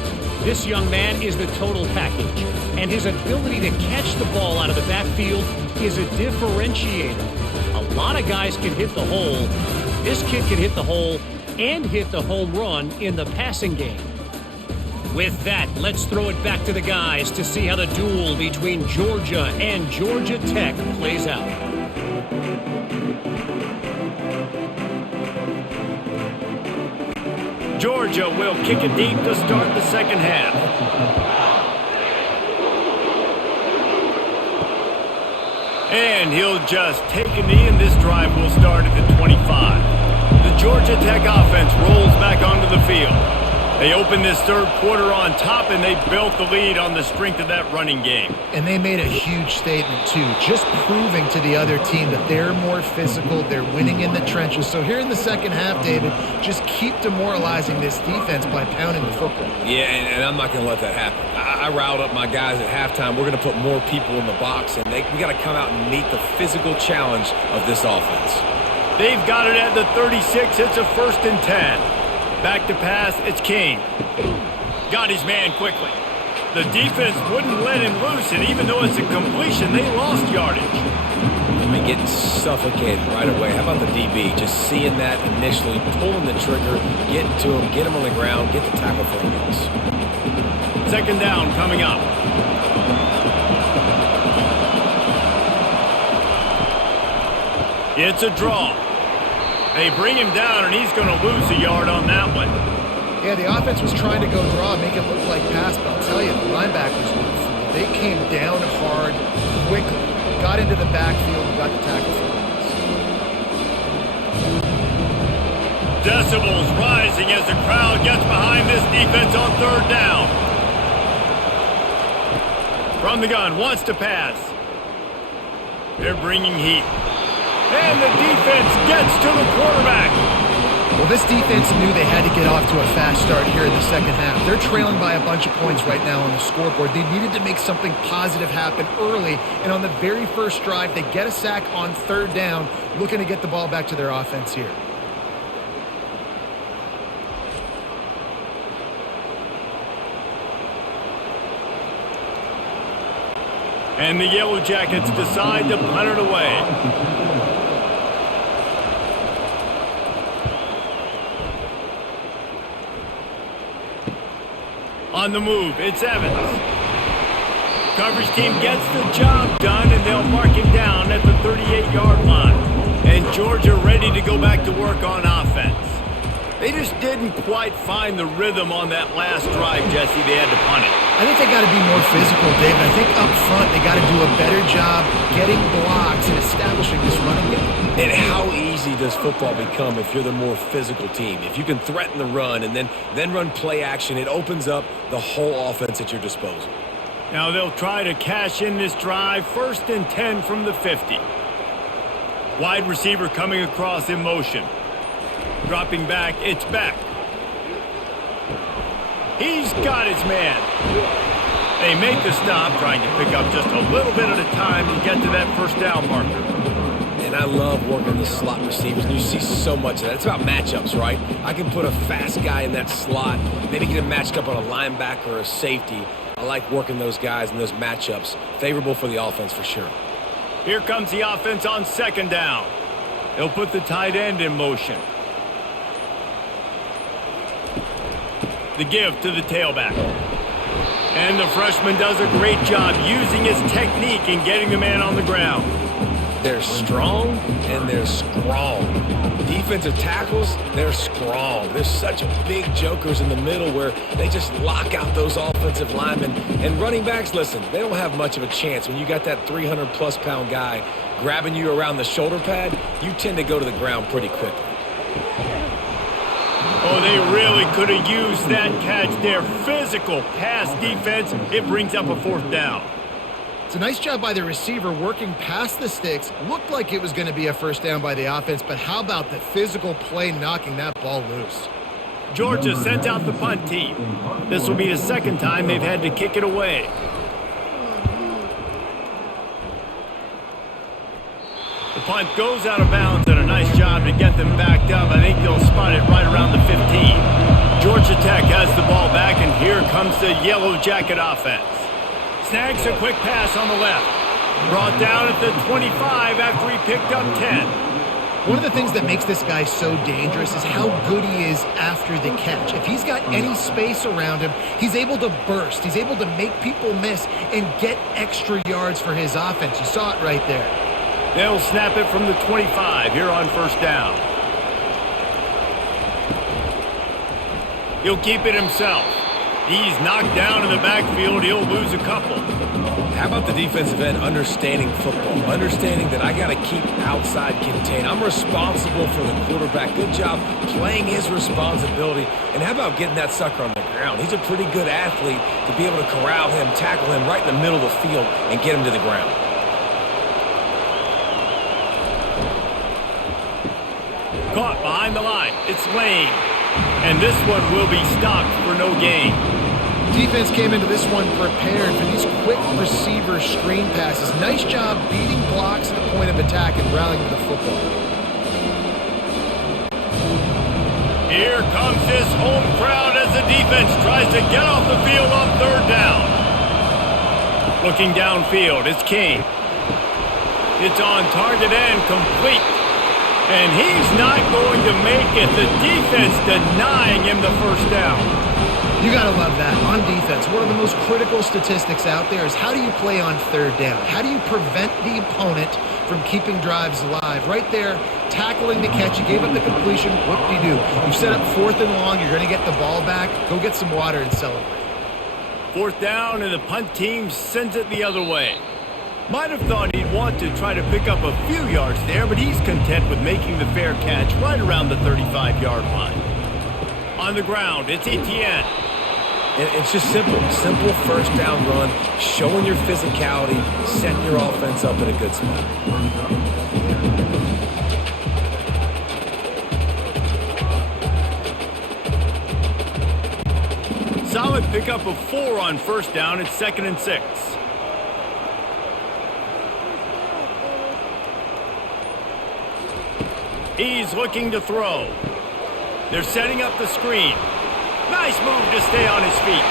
This young man is the total package. And his ability to catch the ball out of the backfield is a differentiator. A lot of guys can hit the hole. This kid can hit the hole and hit the home run in the passing game. With that, let's throw it back to the guys to see how the duel between Georgia and Georgia Tech plays out. Georgia will kick it deep to start the 2nd half. And he'll just take a knee, and this drive will start at the 25. The Georgia Tech offense rolls back onto the field. They opened this 3rd quarter on top, and they built the lead on the strength of that running game. And they made a huge statement, too, just proving to the other team that they're more physical, they're winning in the trenches. So here in the 2nd half, David, just keep demoralizing this defense by pounding the football. Yeah, and I'm not going to let that happen. I riled up my guys at halftime. We're going to put more people in the box, and we got to come out and meet the physical challenge of this offense. They've got it at the 36. It's a 1st and 10. Back to pass, it's King. Got his man quickly. The defense wouldn't let him loose, and even though it's a completion, they lost yardage. I mean, getting suffocated right away. How about the DB? Just seeing that initially, pulling the trigger, getting to him, get him on the ground, get the tackle for a loss. 2nd down coming up. It's a draw. They bring him down, and he's going to lose a yard on that one. Yeah, the offense was trying to go draw, make it look like pass, but I'll tell you, the linebackers were fooled. They came down hard, quickly, got into the backfield, and got the tackle for loss. Decibels rising as the crowd gets behind this defense on 3rd down. From the gun, wants to pass. They're bringing heat. And the defense gets to the quarterback. Well, this defense knew they had to get off to a fast start here in the 2nd half. They're trailing by a bunch of points right now on the scoreboard. They needed to make something positive happen early, and on the very first drive, they get a sack on 3rd down, looking to get the ball back to their offense here. And the Yellow Jackets decide to punt it away. On the move, it's Evans. Coverage team gets the job done, and they'll mark him down at the 38-yard line. And Georgia ready to go back to work on offense. They just didn't quite find the rhythm on that last drive, Jesse. They had to punt it. I think they got to be more physical, David. I think up front they got to do a better job getting blocks and establishing this running game. And how easy does football become if you're the more physical team? If you can threaten the run and then run play action, it opens up the whole offense at your disposal. Now they'll try to cash in this drive. 1st and 10 from the 50. Wide receiver coming across in motion. Dropping back, it's back. He's got his man. They make the stop, trying to pick up just a little bit at a time to get to that first down marker. And I love working the slot receivers, and you see so much of that. It's about matchups, right? I can put a fast guy in that slot, maybe get him matched up on a linebacker or a safety. I like working those guys in those matchups. Favorable for the offense for sure. Here comes the offense on 2nd down. They'll put the tight end in motion. The give to the tailback. And the freshman does a great job using his technique and getting the man on the ground. They're strong and they're strong. Defensive tackles, they're strong. There's such big jokers in the middle where they just lock out those offensive linemen. And running backs, listen, they don't have much of a chance. When you got that 300-plus pound guy grabbing you around the shoulder pad, you tend to go to the ground pretty quickly. Oh, they really could have used that catch there. Physical pass defense. It brings up a 4th down. It's a nice job by the receiver working past the sticks. Looked like it was going to be a 1st down by the offense, but how about the physical play knocking that ball loose? Georgia sends out the punt team. This will be the 2nd time they've had to kick it away. The punt goes out of bounds, and a nice job to get them backed up. I think they'll spot it right around the 15. Georgia Tech has the ball back, and here comes the Yellow Jacket offense. Snags a quick pass on the left. Brought down at the 25 after he picked up 10. One of the things that makes this guy so dangerous is how good he is after the catch. If he's got any space around him, he's able to burst. He's able to make people miss and get extra yards for his offense. You saw it right there. They'll snap it from the 25 here on 1st down. He'll keep it himself. He's knocked down in the backfield. He'll lose a couple. How about the defensive end understanding football? Understanding that I got to keep outside contained. I'm responsible for the quarterback. Good job playing his responsibility. And how about getting that sucker on the ground? He's a pretty good athlete to be able to corral him, tackle him right in the middle of the field, and get him to the ground. Caught behind the line. It's Lane. And this one will be stopped for no gain. Defense came into this one prepared for these quick receiver screen passes. Nice job beating blocks at the point of attack and rallying to the football. Here comes this home crowd as the defense tries to get off the field on 3rd down. Looking downfield, it's King. It's on target and complete. And he's not going to make it. The defense denying him the 1st down. You got to love that. On defense, one of the most critical statistics out there is how do you play on 3rd down? How do you prevent the opponent from keeping drives alive? Right there, tackling the catch. You gave up the completion. Whoop-de-doo. You set up 4th and long. You're going to get the ball back. Go get some water and celebrate. 4th down, and the punt team sends it the other way. Might have thought he'd want to try to pick up a few yards there, but he's content with making the fair catch right around the 35-yard line. On the ground, it's Etienne. And it's just simple. Simple 1st down run, showing your physicality, setting your offense up in a good spot. Solid pickup of 4 on 1st down. It's 2nd and 6. He's looking to throw. They're setting up the screen. Nice move to stay on his feet.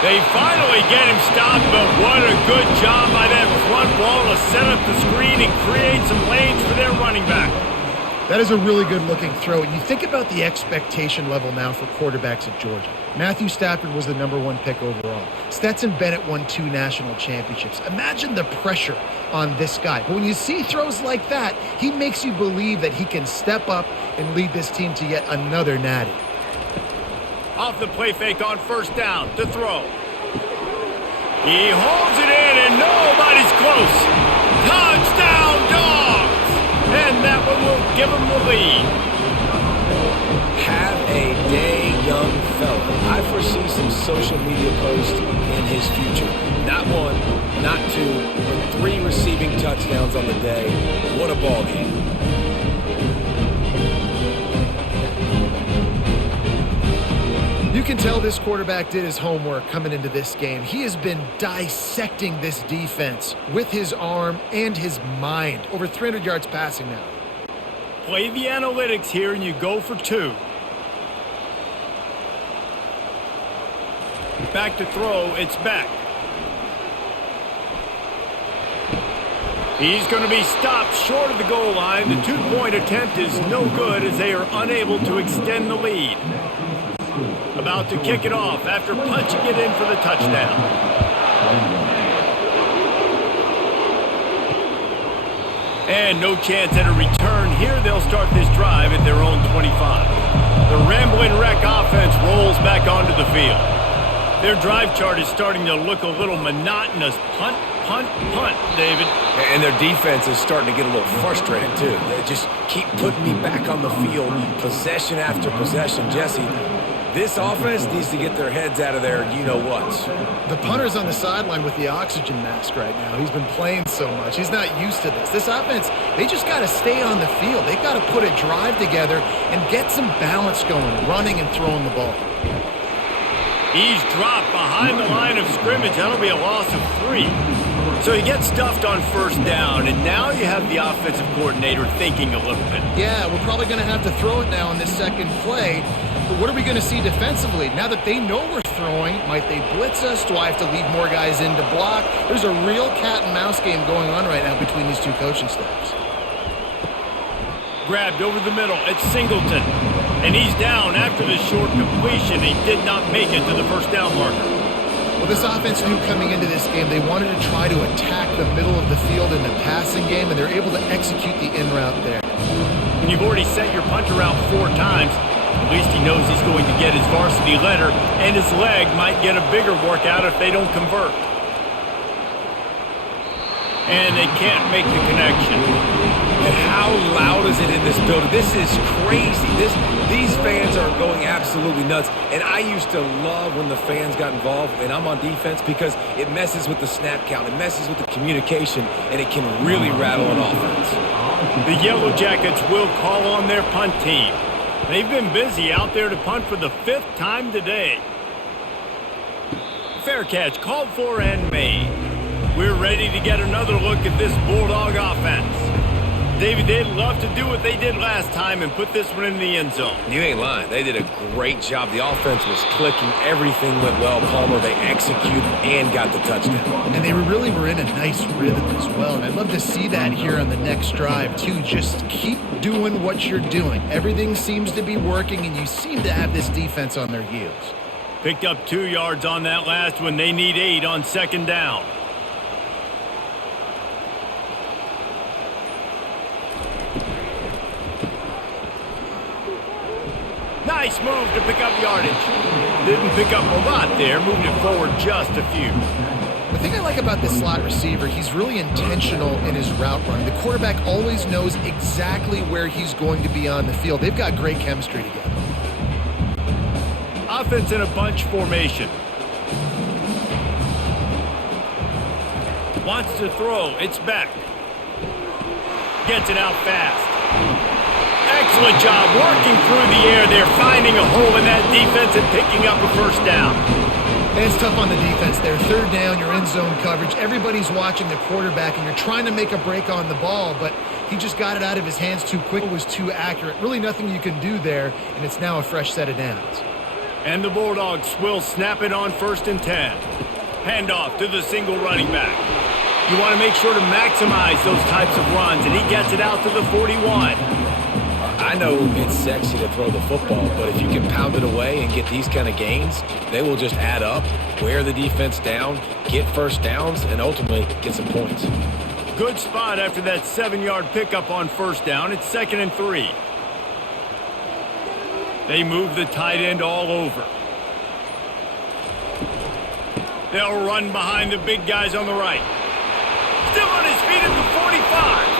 They finally get him stopped, but what a good job by that front wall to set up the screen and create some lanes for their running back. That is a really good-looking throw. And you think about the expectation level now for quarterbacks at Georgia. Matthew Stafford was the #1 pick overall. Stetson Bennett won 2 national championships. Imagine the pressure on this guy. But when you see throws like that, he makes you believe that he can step up and lead this team to yet another natty. Off the play fake on first down to throw. He holds it in and nobody's close. Touchdown, Dogs! And that one will give him the lead. Have a day, young fella. I foresee some social media posts in his future. Not 1, not 2, but 3 receiving touchdowns on the day. What a ball game. You can tell this quarterback did his homework coming into this game. He has been dissecting this defense with his arm and his mind. Over 300 yards passing now. Play the analytics here and you go for 2. Back to throw, it's back. He's going to be stopped short of the goal line. The 2-point attempt is no good as they are unable to extend the lead. About to kick it off after punching it in for the touchdown. And no chance at a return here. They'll start this drive at their own 25. The Rambling Wreck offense rolls back onto the field. Their drive chart is starting to look a little monotonous. Punt, punt, punt, David. And their defense is starting to get a little frustrated, too. They just keep putting me back on the field, possession after possession. Jesse, this offense needs to get their heads out of their you-know-whats. The punter's on the sideline with the oxygen mask right now. He's been playing so much. He's not used to this. This offense, they just got to stay on the field. They've got to put a drive together and get some balance going, running and throwing the ball. He's dropped behind the line of scrimmage. That'll be a loss of 3. So he gets stuffed on first down, and now you have the offensive coordinator thinking a little bit. Yeah, we're probably going to have to throw it now on this second play. But what are we going to see defensively? Now that they know we're throwing, might they blitz us? Do I have to leave more guys in to block? There's a real cat and mouse game going on right now between these 2 coaching staffs. Grabbed over the middle. It's Singleton. And he's down after the short completion. He did not make it to the first down marker. Well, this offense knew coming into this game they wanted to try to attack the middle of the field in the passing game, and they're able to execute the in route there. When you've already set your punter out 4 times, at least he knows he's going to get his varsity letter, and his leg might get a bigger workout if they don't convert. And they can't make the connection. And how loud is it in this building? This is crazy. These fans are going absolutely nuts. And I used to love when the fans got involved, and I'm on defense, because it messes with the snap count. It messes with the communication, and it can really rattle an offense. The Yellow Jackets will call on their punt team. They've been busy out there to punt for the 5th time today. Fair catch called for and made. We're ready to get another look at this Bulldog offense. David, they'd love to do what they did last time and put this one in the end zone. You ain't lying. They did a great job. The offense was clicking. Everything went well. Palmer, they executed and got the touchdown. And they really were in a nice rhythm as well. And I'd love to see that here on the next drive, too. Just keep doing what you're doing. Everything seems to be working, and you seem to have this defense on their heels. Picked up 2 yards on that last one. They need 8 on second down. Nice move to pick up yardage. Didn't pick up a lot there, moved it forward just a few. The thing I like about this slot receiver, he's really intentional in his route running. The quarterback always knows exactly where he's going to be on the field. They've got great chemistry together. Offense in a bunch formation. Wants to throw, it's back. Gets it out fast. Excellent job working through the air. They're finding a hole in that defense and picking up a first down. And it's tough on the defense there. 3rd down, you're in zone coverage. Everybody's watching the quarterback, and you're trying to make a break on the ball, but he just got it out of his hands too quick. It was too accurate. Really nothing you can do there, and it's now a fresh set of downs. And the Bulldogs will snap it on 1st and 10. Handoff to the single running back. You want to make sure to maximize those types of runs, and he gets it out to the 41. I know it's sexy to throw the football, but if you can pound it away and get these kind of gains, they will just add up, wear the defense down, get first downs, and ultimately get some points. Good spot after that 7-yard pickup on first down. It's 2nd and 3. They move the tight end all over. They'll run behind the big guys on the right. Still on his feet at the 45.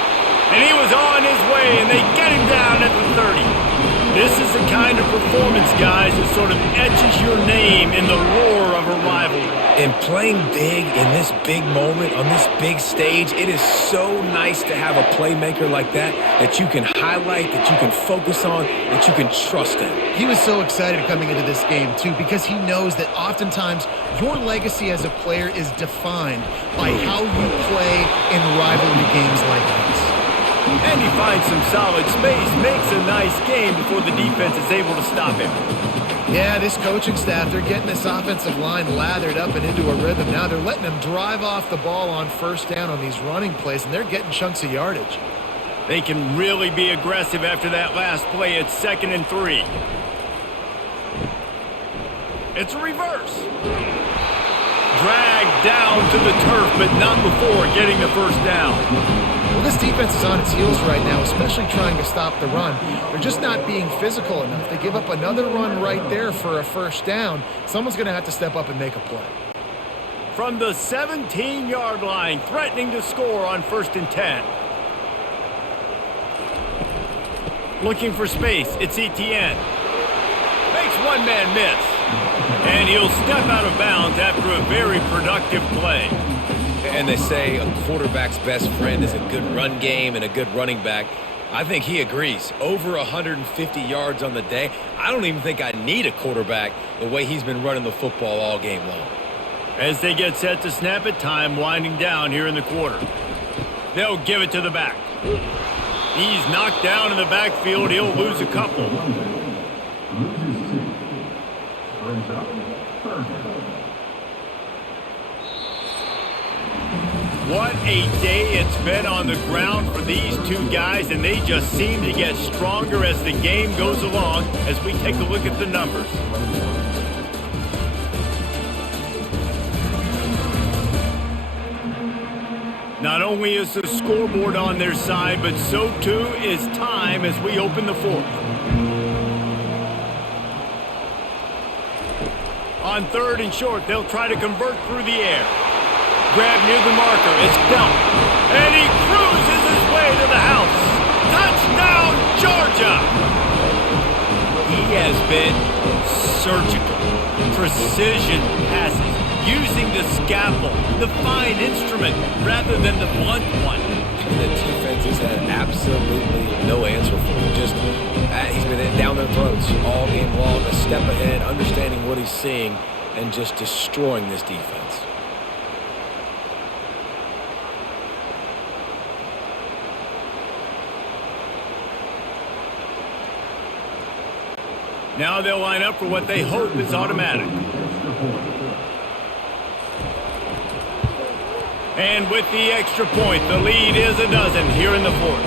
And he was on his way, and they get him down at the 30. This is the kind of performance, guys, that sort of etches your name in the roar of a rivalry. And playing big in this big moment, on this big stage, it is so nice to have a playmaker like that you can highlight, that you can focus on, that you can trust in. He was so excited coming into this game, too, because he knows that oftentimes your legacy as a player is defined by how you play in rivalry games like this. And he finds some solid space, makes a nice game before the defense is able to stop him. Yeah, this coaching staff, they're getting this offensive line lathered up and into a rhythm. Now they're letting them drive off the ball on first down on these running plays, and they're getting chunks of yardage. They can really be aggressive after that last play. It's 2nd and 3. It's a reverse. Dragged down to the turf, but not before getting the first down. Well, this defense is on its heels right now, especially trying to stop the run. They're just not being physical enough. They give up another run right there for a first down. Someone's going to have to step up and make a play. From the 17-yard line, threatening to score on 1st and 10. Looking for space, it's Etienne. Makes one man miss. And he'll step out of bounds after a very productive play. And they say a quarterback's best friend is a good run game and a good running back. I think he agrees. Over 150 yards on the day. I don't even think I need a quarterback the way he's been running the football all game long. As they get set to snap it, time winding down here in the quarter. They'll give it to the back. He's knocked down in the backfield. He'll lose a couple. What a day it's been on the ground for these two guys, and they just seem to get stronger as the game goes along as we take a look at the numbers. Not only is the scoreboard on their side, but so too is time as we open the fourth. On 3rd and short, they'll try to convert through the air. Grab near the marker, it's Belt. And he cruises his way to the house. Touchdown, Georgia! He has been surgical. Precision passes, using the scalpel, the fine instrument, rather than the blunt one. The defense has had absolutely no answer for him. Just, he's been down their throats all game long, a step ahead, understanding what he's seeing, and just destroying this defense. Now they'll line up for what they hope is automatic. And with the extra point, the lead is a dozen here in the fourth.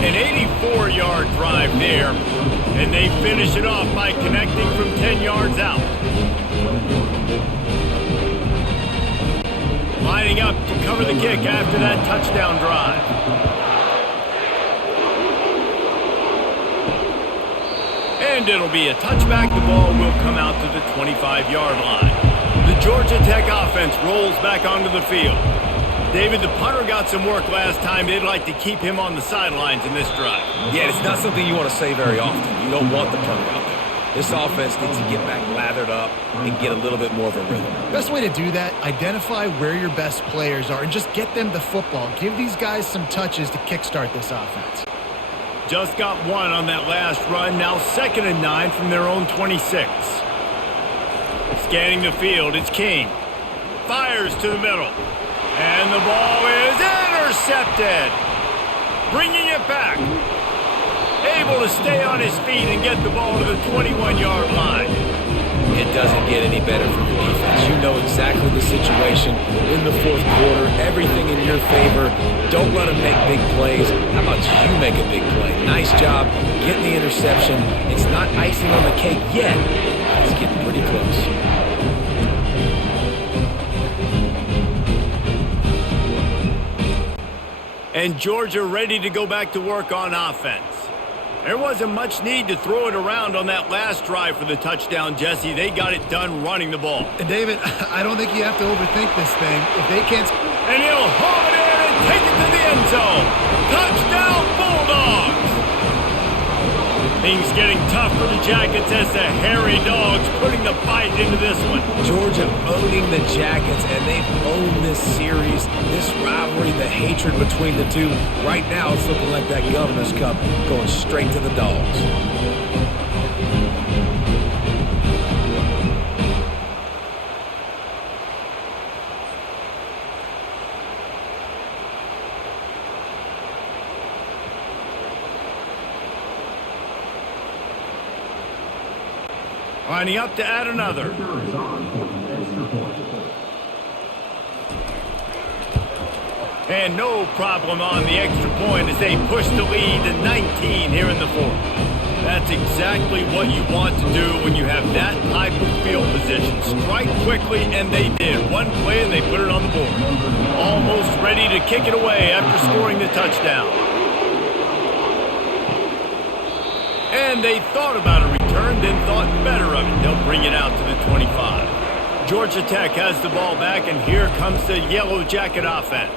An 84-yard drive there, and they finish it off by connecting from 10 yards out. Lining up to cover the kick after that touchdown drive. And it'll be a touchback. The ball will come out to the 25-yard line. The Georgia Tech offense rolls back onto the field. David, the punter got some work last time. They'd like to keep him on the sidelines in this drive. Yeah, it's not something you want to say very often. You don't want the punter out there. This offense needs to get back lathered up and get a little bit more of a rhythm. Best way to do that, identify where your best players are and just get them the football. Give these guys some touches to kickstart this offense. Just got one on that last run. Now 2nd and 9 from their own 26. Scanning the field, it's King. Fires to the middle. And the ball is intercepted. Bringing it back. Able to stay on his feet and get the ball to the 21-yard line. it doesn't get any better for your defense. You know exactly the situation in the fourth quarter, everything in your favor. Don't let them make big plays. How about you make a big play? Nice job getting the interception. It's not icing on the cake yet. It's getting pretty close. And Georgia ready to go back to work on offense. There wasn't much need to throw it around on that last drive for the touchdown, Jesse. They got it done running the ball. And David, I don't think you have to overthink this thing. If they can't... And he'll haul it in and take it to the end zone. Touchdown, Bulldogs! Things getting tough for the Jackets as the hairy dogs putting the bite into this one. Georgia owning the Jackets, and they've owned this series, this rivalry, the hatred between the two. Right now, it's looking like that Governor's Cup going straight to the Dogs. Lining up to add another. And no problem on the extra point as they push the lead to 19 here in the fourth. That's exactly what you want to do when you have that type of field position. Strike quickly, and they did. One play, and they put it on the board. Almost ready to kick it away after scoring the touchdown. And they thought about a return, then thought better of it. They'll bring it out to the 25. Georgia Tech has the ball back, and here comes the Yellow Jacket offense.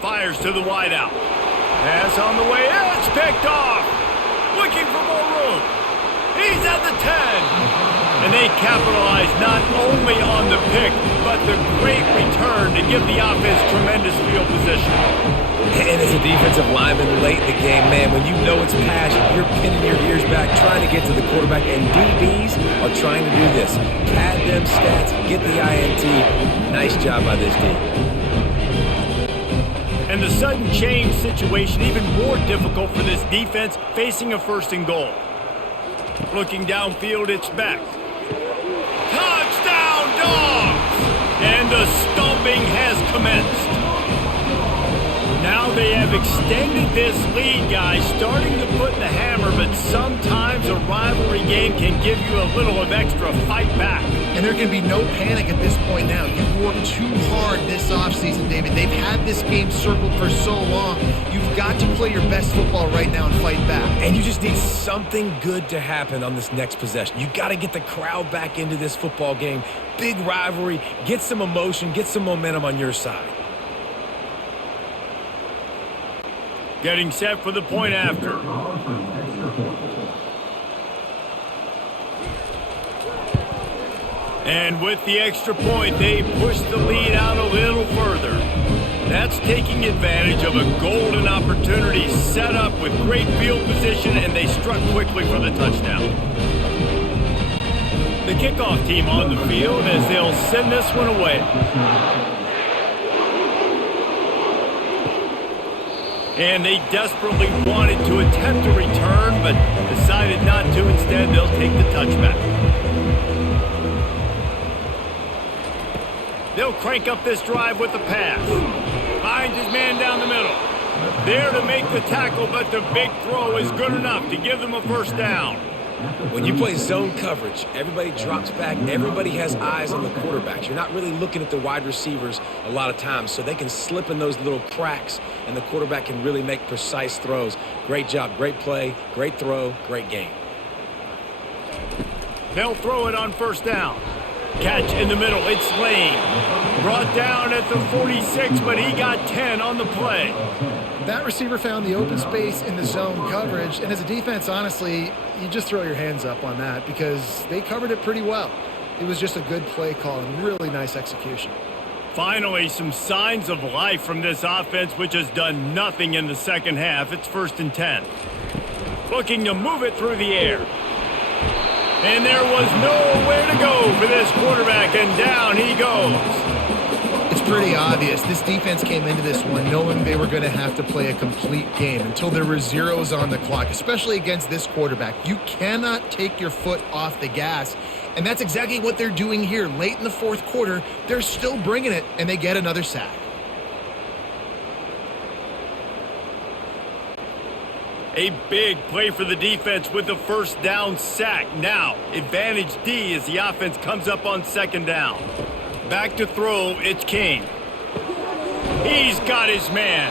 Fires to the wideout. Pass on the way. It's picked off. Looking for more room. He's at the 10. And they capitalize not only on the pick, but the great return to give the offense tremendous field position. And as a defensive lineman late in the game, man, when you know it's pass, you're pinning your ears back, trying to get to the quarterback, and DBs are trying to do this. Pad them stats, get the INT. Nice job by this team. And the sudden change situation even more difficult for this defense facing a first and goal. Looking downfield, it's back. Touchdown, Dogs! And the stomping has commenced. Now they have extended this lead, guys, starting to put the hammer, but sometimes a rivalry game can give you a little of extra fight back. And there can be no panic at this point now. You've worked too hard this offseason, David. They've had this game circled for so long. You've got to play your best football right now and fight back. And you just need something good to happen on this next possession. You got to get the crowd back into this football game. Big rivalry. Get some emotion. Get some momentum on your side. Getting set for the point after. And with the extra point, they push the lead out a little further. That's taking advantage of a golden opportunity set up with great field position, and they struck quickly for the touchdown. The kickoff team on the field as they'll send this one away. And they desperately wanted to attempt a return, but decided not to. Instead, they'll take the touchback. They'll crank up this drive with the pass. Finds his man down the middle. There to make the tackle, but the big throw is good enough to give them a first down. When you play zone coverage, everybody drops back. Everybody has eyes on the quarterbacks. You're not really looking at the wide receivers a lot of times, so they can slip in those little cracks, and the quarterback can really make precise throws. Great job, great play, great throw, great game. They'll throw it on first down. Catch in the middle. It's Lane. Brought down at the 46, but he got 10 on the play. That receiver found the open space in the zone coverage, and as a defense, honestly, you just throw your hands up on that because they covered it pretty well. It was just a good play call and really nice execution. Finally, some signs of life from this offense, which has done nothing in the second half. It's 1st and 10. Looking to move it through the air. And there was nowhere to go for this quarterback, and down he goes. It's pretty obvious. This defense came into this one knowing they were going to have to play a complete game until there were zeros on the clock, especially against this quarterback. You cannot take your foot off the gas, and that's exactly what they're doing here. Late in the fourth quarter, they're still bringing it, and they get another sack. A big play for the defense with the first down sack. Now, advantage D as the offense comes up on second down. Back to throw, it's King. He's got his man.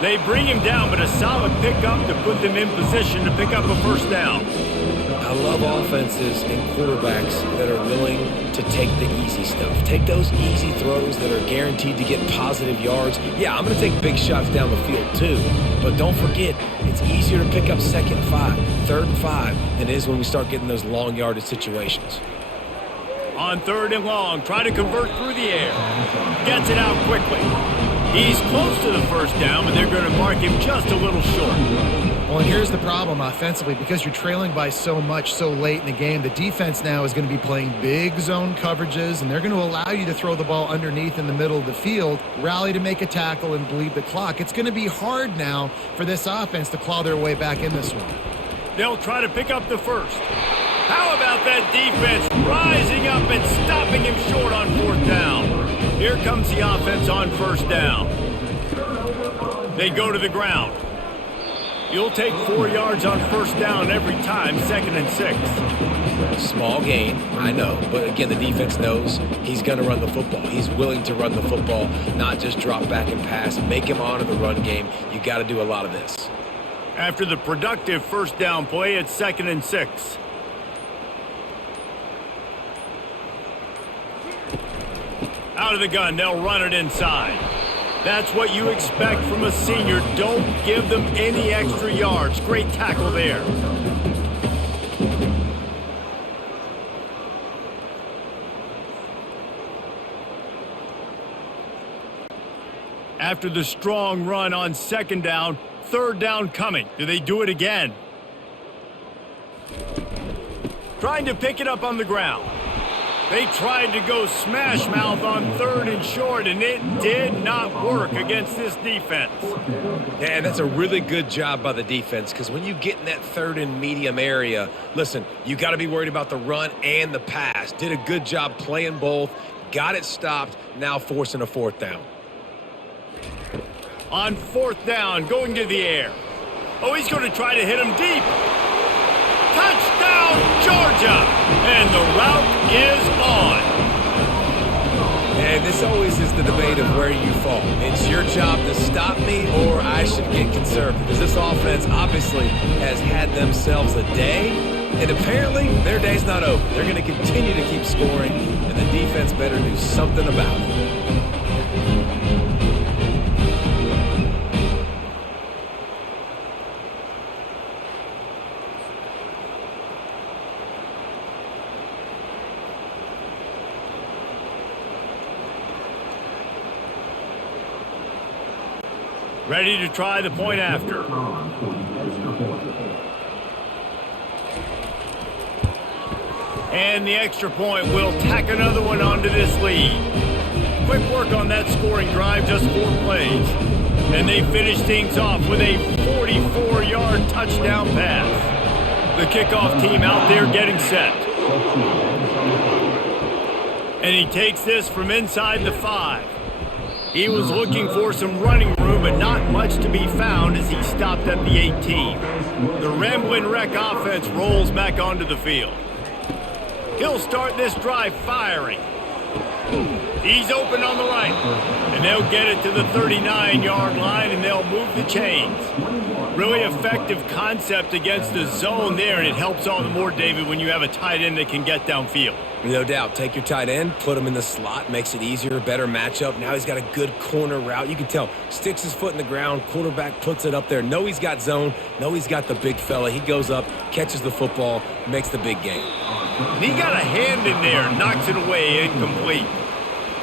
They bring him down, but a solid pickup to put them in position to pick up a first down. I love offenses and quarterbacks that are willing to take the easy stuff. Take those easy throws that are guaranteed to get positive yards. Yeah, I'm going to take big shots down the field too. But don't forget, it's easier to pick up second and 5, third and 5 than it is when we start getting those long yardage situations. On third and long, try to convert through the air. Gets it out quickly. He's close to the first down, but they're going to mark him just a little short. Well, and here's the problem offensively. Because you're trailing by so much so late in the game, the defense now is going to be playing big zone coverages, and they're going to allow you to throw the ball underneath in the middle of the field, rally to make a tackle, and bleed the clock. It's going to be hard now for this offense to claw their way back in this one. They'll try to pick up the first. How about that defense rising up and stopping him short on fourth down? Here comes the offense on first down. They go to the ground. You'll take 4 yards on first down every time, second and 6. Small gain, I know. But again, the defense knows he's going to run the football. He's willing to run the football, not just drop back and pass. Make him honor the run game. You got to do a lot of this. After the productive first down play, it's second and 6. Out of the gun, they'll run it inside. That's what you expect from a senior. Don't give them any extra yards. Great tackle there. After the strong run on second down, third down coming. Do they do it again? Trying to pick it up on the ground. They tried to go smash mouth on third and short, and it did not work against this defense. Yeah, that's a really good job by the defense, because when you get in that third and medium area, listen, you got to be worried about the run and the pass. Did a good job playing both, got it stopped, now forcing a fourth down. On fourth down, going to the air. Oh, he's going to try to hit him deep. Touchdown, Georgia! And the route is on. And this always is the debate of where you fall. It's your job to stop me, or I should get conservative. Because this offense obviously has had themselves a day, and apparently their day's not over. They're going to continue to keep scoring, and the defense better do something about it. Ready to try the point after. And the extra point will tack another one onto this lead. Quick work on that scoring drive, just 4 plays. And they finish things off with a 44-yard touchdown pass. The kickoff team out there getting set. And he takes this from inside the 5. He was looking for some running room, but not much to be found as he stopped at the 18. The Ramblin' Wreck offense rolls back onto the field. He'll start this drive firing. He's open on the right, and they'll get it to the 39-yard line, and they'll move the chains. Really effective concept against the zone there, and it helps all the more, David, when you have a tight end that can get downfield. No doubt. Take your tight end, put him in the slot, makes it easier, better matchup. Now he's got a good corner route. You can tell, sticks his foot in the ground, quarterback puts it up there. Know he's got zone, know he's got the big fella. He goes up, catches the football, makes the big game. And he got a hand in there, knocks it away, incomplete.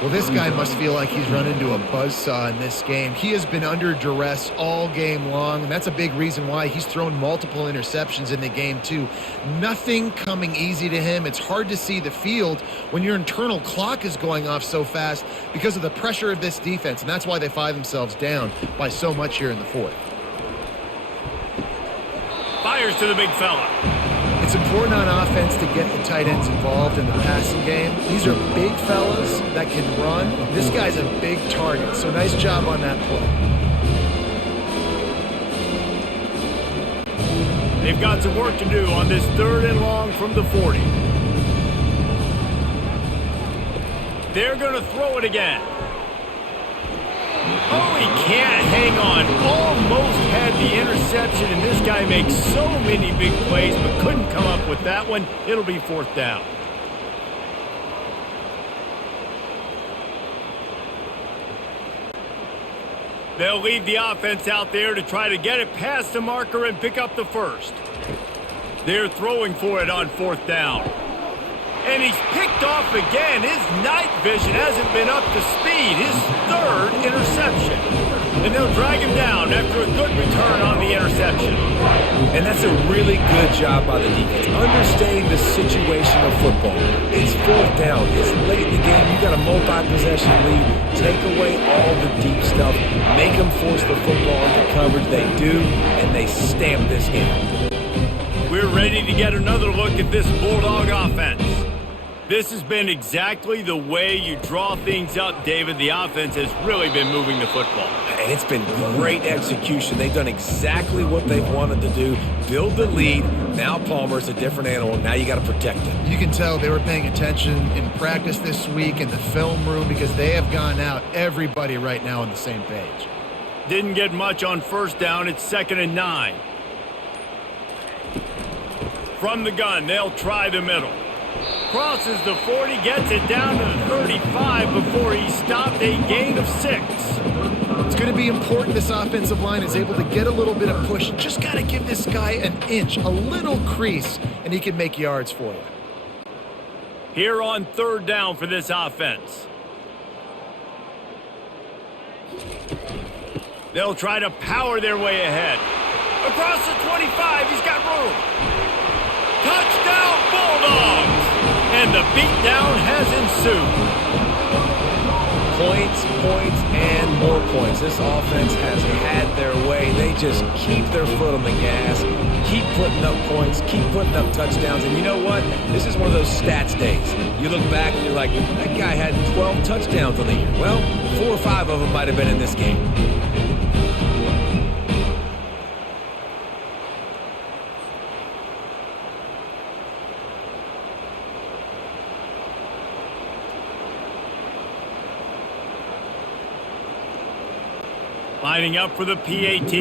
Well, this guy must feel like he's run into a buzzsaw in this game. He has been under duress all game long, and that's a big reason why he's thrown multiple interceptions in the game, too. Nothing coming easy to him. It's hard to see the field when your internal clock is going off so fast because of the pressure of this defense, and that's why they find themselves down by so much here in the fourth. Fires to the big fella. It's important on offense to get the tight ends involved in the passing game. These are big fellas that can run. This guy's a big target, so nice job on that play. They've got some work to do on this 3rd and long from the 40. They're going to throw it again. Oh, he can't hang on. Almost had the interception, and this guy makes so many big plays, but couldn't come up with that one. It'll be 4th down. They'll leave the offense out there to try to get it past the marker and pick up the first. They're throwing for it on 4th down. And he's picked off again. His night vision hasn't been up to speed. His 3rd interception. And they'll drag him down after a good return on the interception. And that's a really good job by the defense, understanding the situation of football. It's 4th down. It's late in the game. You've got a multi-possession lead. Take away all the deep stuff. Make them force the football into coverage. They do, and they stamp this game. We're ready to get another look at this Bulldog offense. This has been exactly the way you draw things up, David. The offense has really been moving the football. And it's been great execution. They've done exactly what they've wanted to do. Build the lead. Now Palmer's a different animal. Now you got to protect him. You can tell they were paying attention in practice this week in the film room because they have gone out, everybody right now on the same page. Didn't get much on 1st down. It's 2nd and 9. From the gun, they'll try the middle. Crosses the 40, gets it down to the 35 before he stopped, a gain of 6. It's going to be important this offensive line is able to get a little bit of push. Just got to give this guy an inch, a little crease, and he can make yards for you. Here on 3rd down for this offense. They'll try to power their way ahead. Across the 25, he's got room. Touchdown, Bulldogs! And the beatdown has ensued. Points, and more points. This offense has had their way. They just keep their foot on the gas, keep putting up points, keep putting up touchdowns. And you know what? This is one of those stats days. You look back and you're like, that guy had 12 touchdowns on the year. Well, 4 or 5 of them might have been in this game. Lining up for the PAT.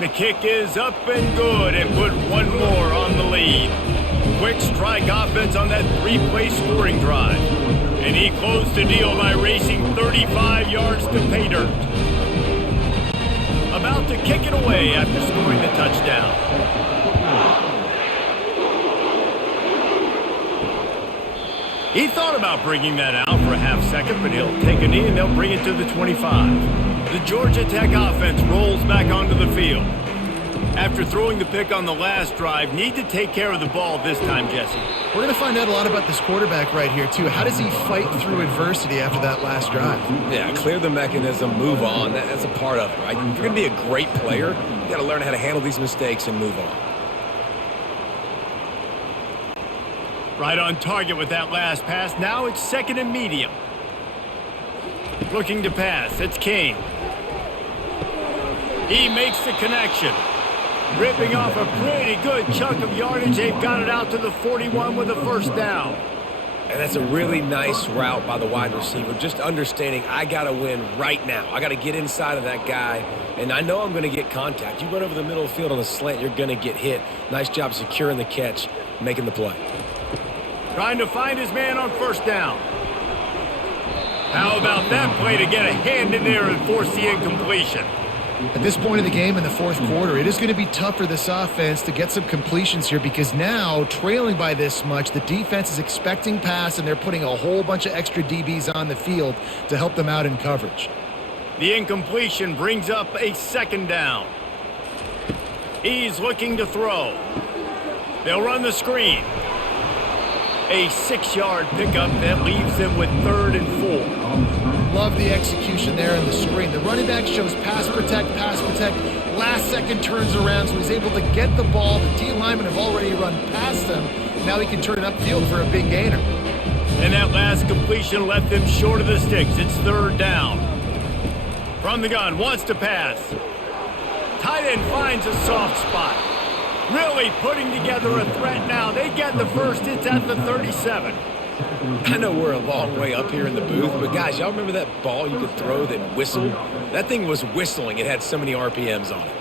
The kick is up and good and put one more on the lead. Quick strike offense on that 3-play scoring drive. And he closed the deal by racing 35 yards to pay dirt. About to kick it away after scoring the touchdown. He thought about bringing that out for a half second, but he'll take a knee and they'll bring it to the 25. The Georgia Tech offense rolls back onto the field. After throwing the pick on the last drive, need to take care of the ball this time, Jesse. We're going to find out a lot about this quarterback right here, too. How does he fight through adversity after that last drive? Yeah, clear the mechanism, move on. That's a part of it, right? If you're going to be a great player, you got to learn how to handle these mistakes and move on. Right on target with that last pass. Now it's 2nd and medium. Looking to pass. It's King. He makes the connection. Ripping off a pretty good chunk of yardage. They've got it out to the 41 with a 1st down. And that's a really nice route by the wide receiver. Just understanding I got to win right now. I got to get inside of that guy. And I know I'm going to get contact. You run over the middle of the field on a slant, you're going to get hit. Nice job securing the catch, making the play. Trying to find his man on 1st down. How about that play to get a hand in there and force the incompletion? At this point of the game in the fourth quarter, it is going to be tough for this offense to get some completions here because now, trailing by this much, the defense is expecting pass and they're putting a whole bunch of extra DBs on the field to help them out in coverage. The incompletion brings up a second down. He's looking to throw. They'll run the screen. A 6-yard pickup that leaves them with 3rd and 4. Love the execution there in the screen. The running back shows pass protect. Last second turns around, so he's able to get the ball. The D linemen have already run past him. Now he can turn it upfield for a big gainer. And that last completion left them short of the sticks. It's 3rd down. From the gun, wants to pass. Tight end finds a soft spot. Really putting together a threat now. They get the first. It's at the 37. I know we're a long way up here in the booth, but guys, y'all remember that ball you could throw that whistled? That thing was whistling. It had so many RPMs on it.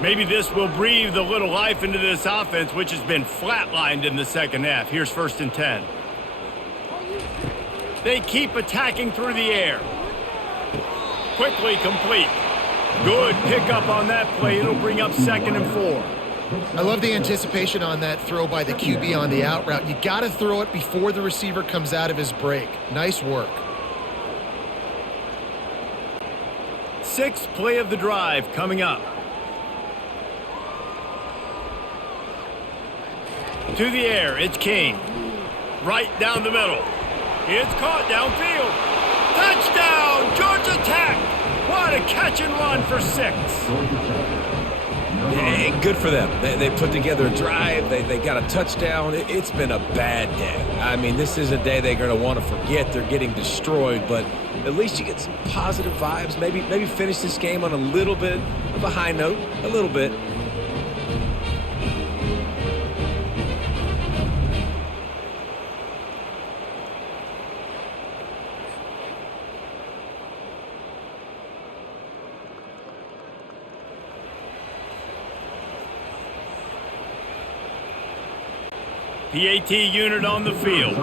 Maybe this will breathe a little life into this offense, which has been flatlined in the second half. Here's 1st and 10. They keep attacking through the air. Quickly complete. Good pickup on that play. It'll bring up 2nd and 4. I love the anticipation on that throw by the QB on the out route. You got to throw it before the receiver comes out of his break. Nice work. 6th play of the drive coming up. To the air, it's King. Right down the middle. It's caught downfield. Touchdown, Georgia Tech. What a catch and run for 6. Yeah, good for them. They put together a drive. They got a touchdown. It's been a bad day. I mean, this is a day they're going to want to forget. They're getting destroyed, but at least you get some positive vibes. Maybe finish this game on a little bit of a high note, a little bit. PAT unit on the field.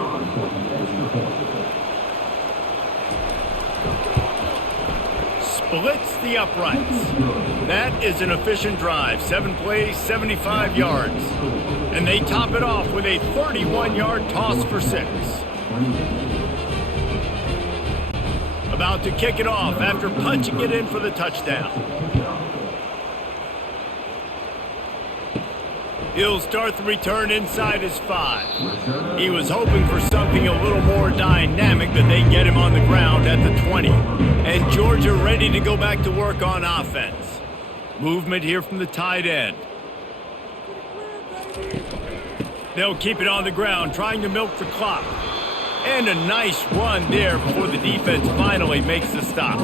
Splits the uprights. That is an efficient drive. 7 plays, 75 yards. And they top it off with a 31-yard toss for 6. About to kick it off after punching it in for the touchdown. He'll start the return inside his 5. He was hoping for something a little more dynamic, but they get him on the ground at the 20. And Georgia ready to go back to work on offense. Movement here from the tight end. They'll keep it on the ground, trying to milk the clock. And a nice run there before the defense finally makes the stop.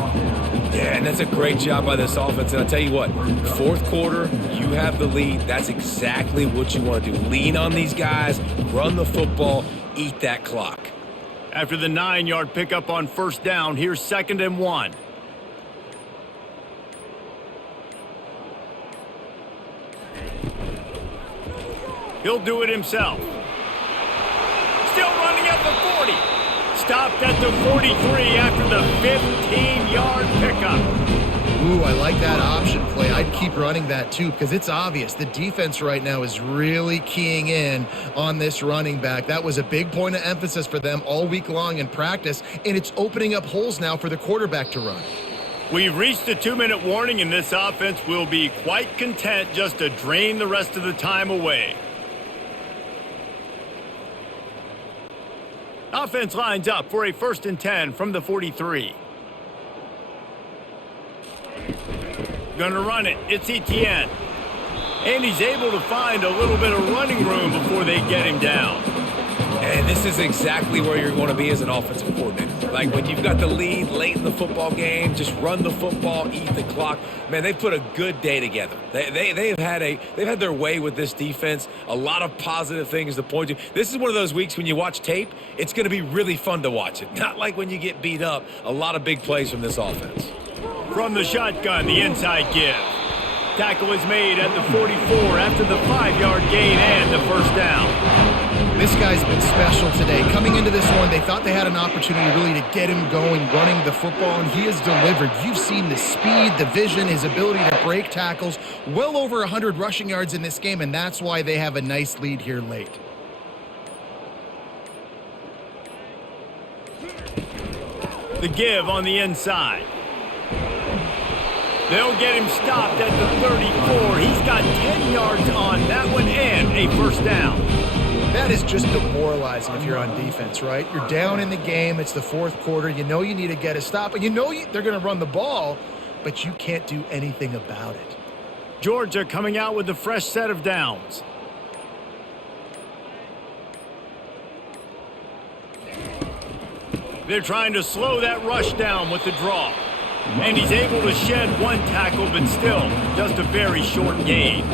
Yeah, and that's a great job by this offense. And I'll tell you what, fourth quarter, you have the lead. That's exactly what you want to do. Lean on these guys, run the football, eat that clock. After the 9-yard pickup on 1st down, here's 2nd and 1. He'll do it himself. Still running at the 40. Stopped at the 43 after the 15-yard pickup. Ooh, I like that option play. I'd keep running that too because it's obvious the defense right now is really keying in on this running back. That was a big point of emphasis for them all week long in practice, and it's opening up holes now for the quarterback to run. We've reached the 2-minute warning, and this offense will be quite content just to drain the rest of the time away. Offense lines up for a 1st and 10 from the 43. Gonna run it. It's Etienne. And he's able to find a little bit of running room before they get him down. And this is exactly where you're going to be as an offensive coordinator. Like when you've got the lead late in the football game, just run the football, eat the clock. Man, they've put a good day together. They've had their way with this defense. A lot of positive things to point to. This is one of those weeks when you watch tape, it's going to be really fun to watch it. Not like when you get beat up. A lot of big plays from this offense. From the shotgun, the inside give. Tackle is made at the 44 after the 5-yard gain and the 1st down. This guy's been special today. Coming into this one, they thought they had an opportunity really to get him going, running the football, and he has delivered. You've seen the speed, the vision, his ability to break tackles. Well over 100 rushing yards in this game, and that's why they have a nice lead here late. The give on the inside. They'll get him stopped at the 34. He's got 10 yards on that one and a first down. That is just demoralizing if you're on defense, right? You're down in the game. It's the fourth quarter. You know you need to get a stop, and you know they're going to run the ball, but you can't do anything about it. Georgia coming out with a fresh set of downs. They're trying to slow that rush down with the draw. And he's able to shed one tackle, but still just a very short gain.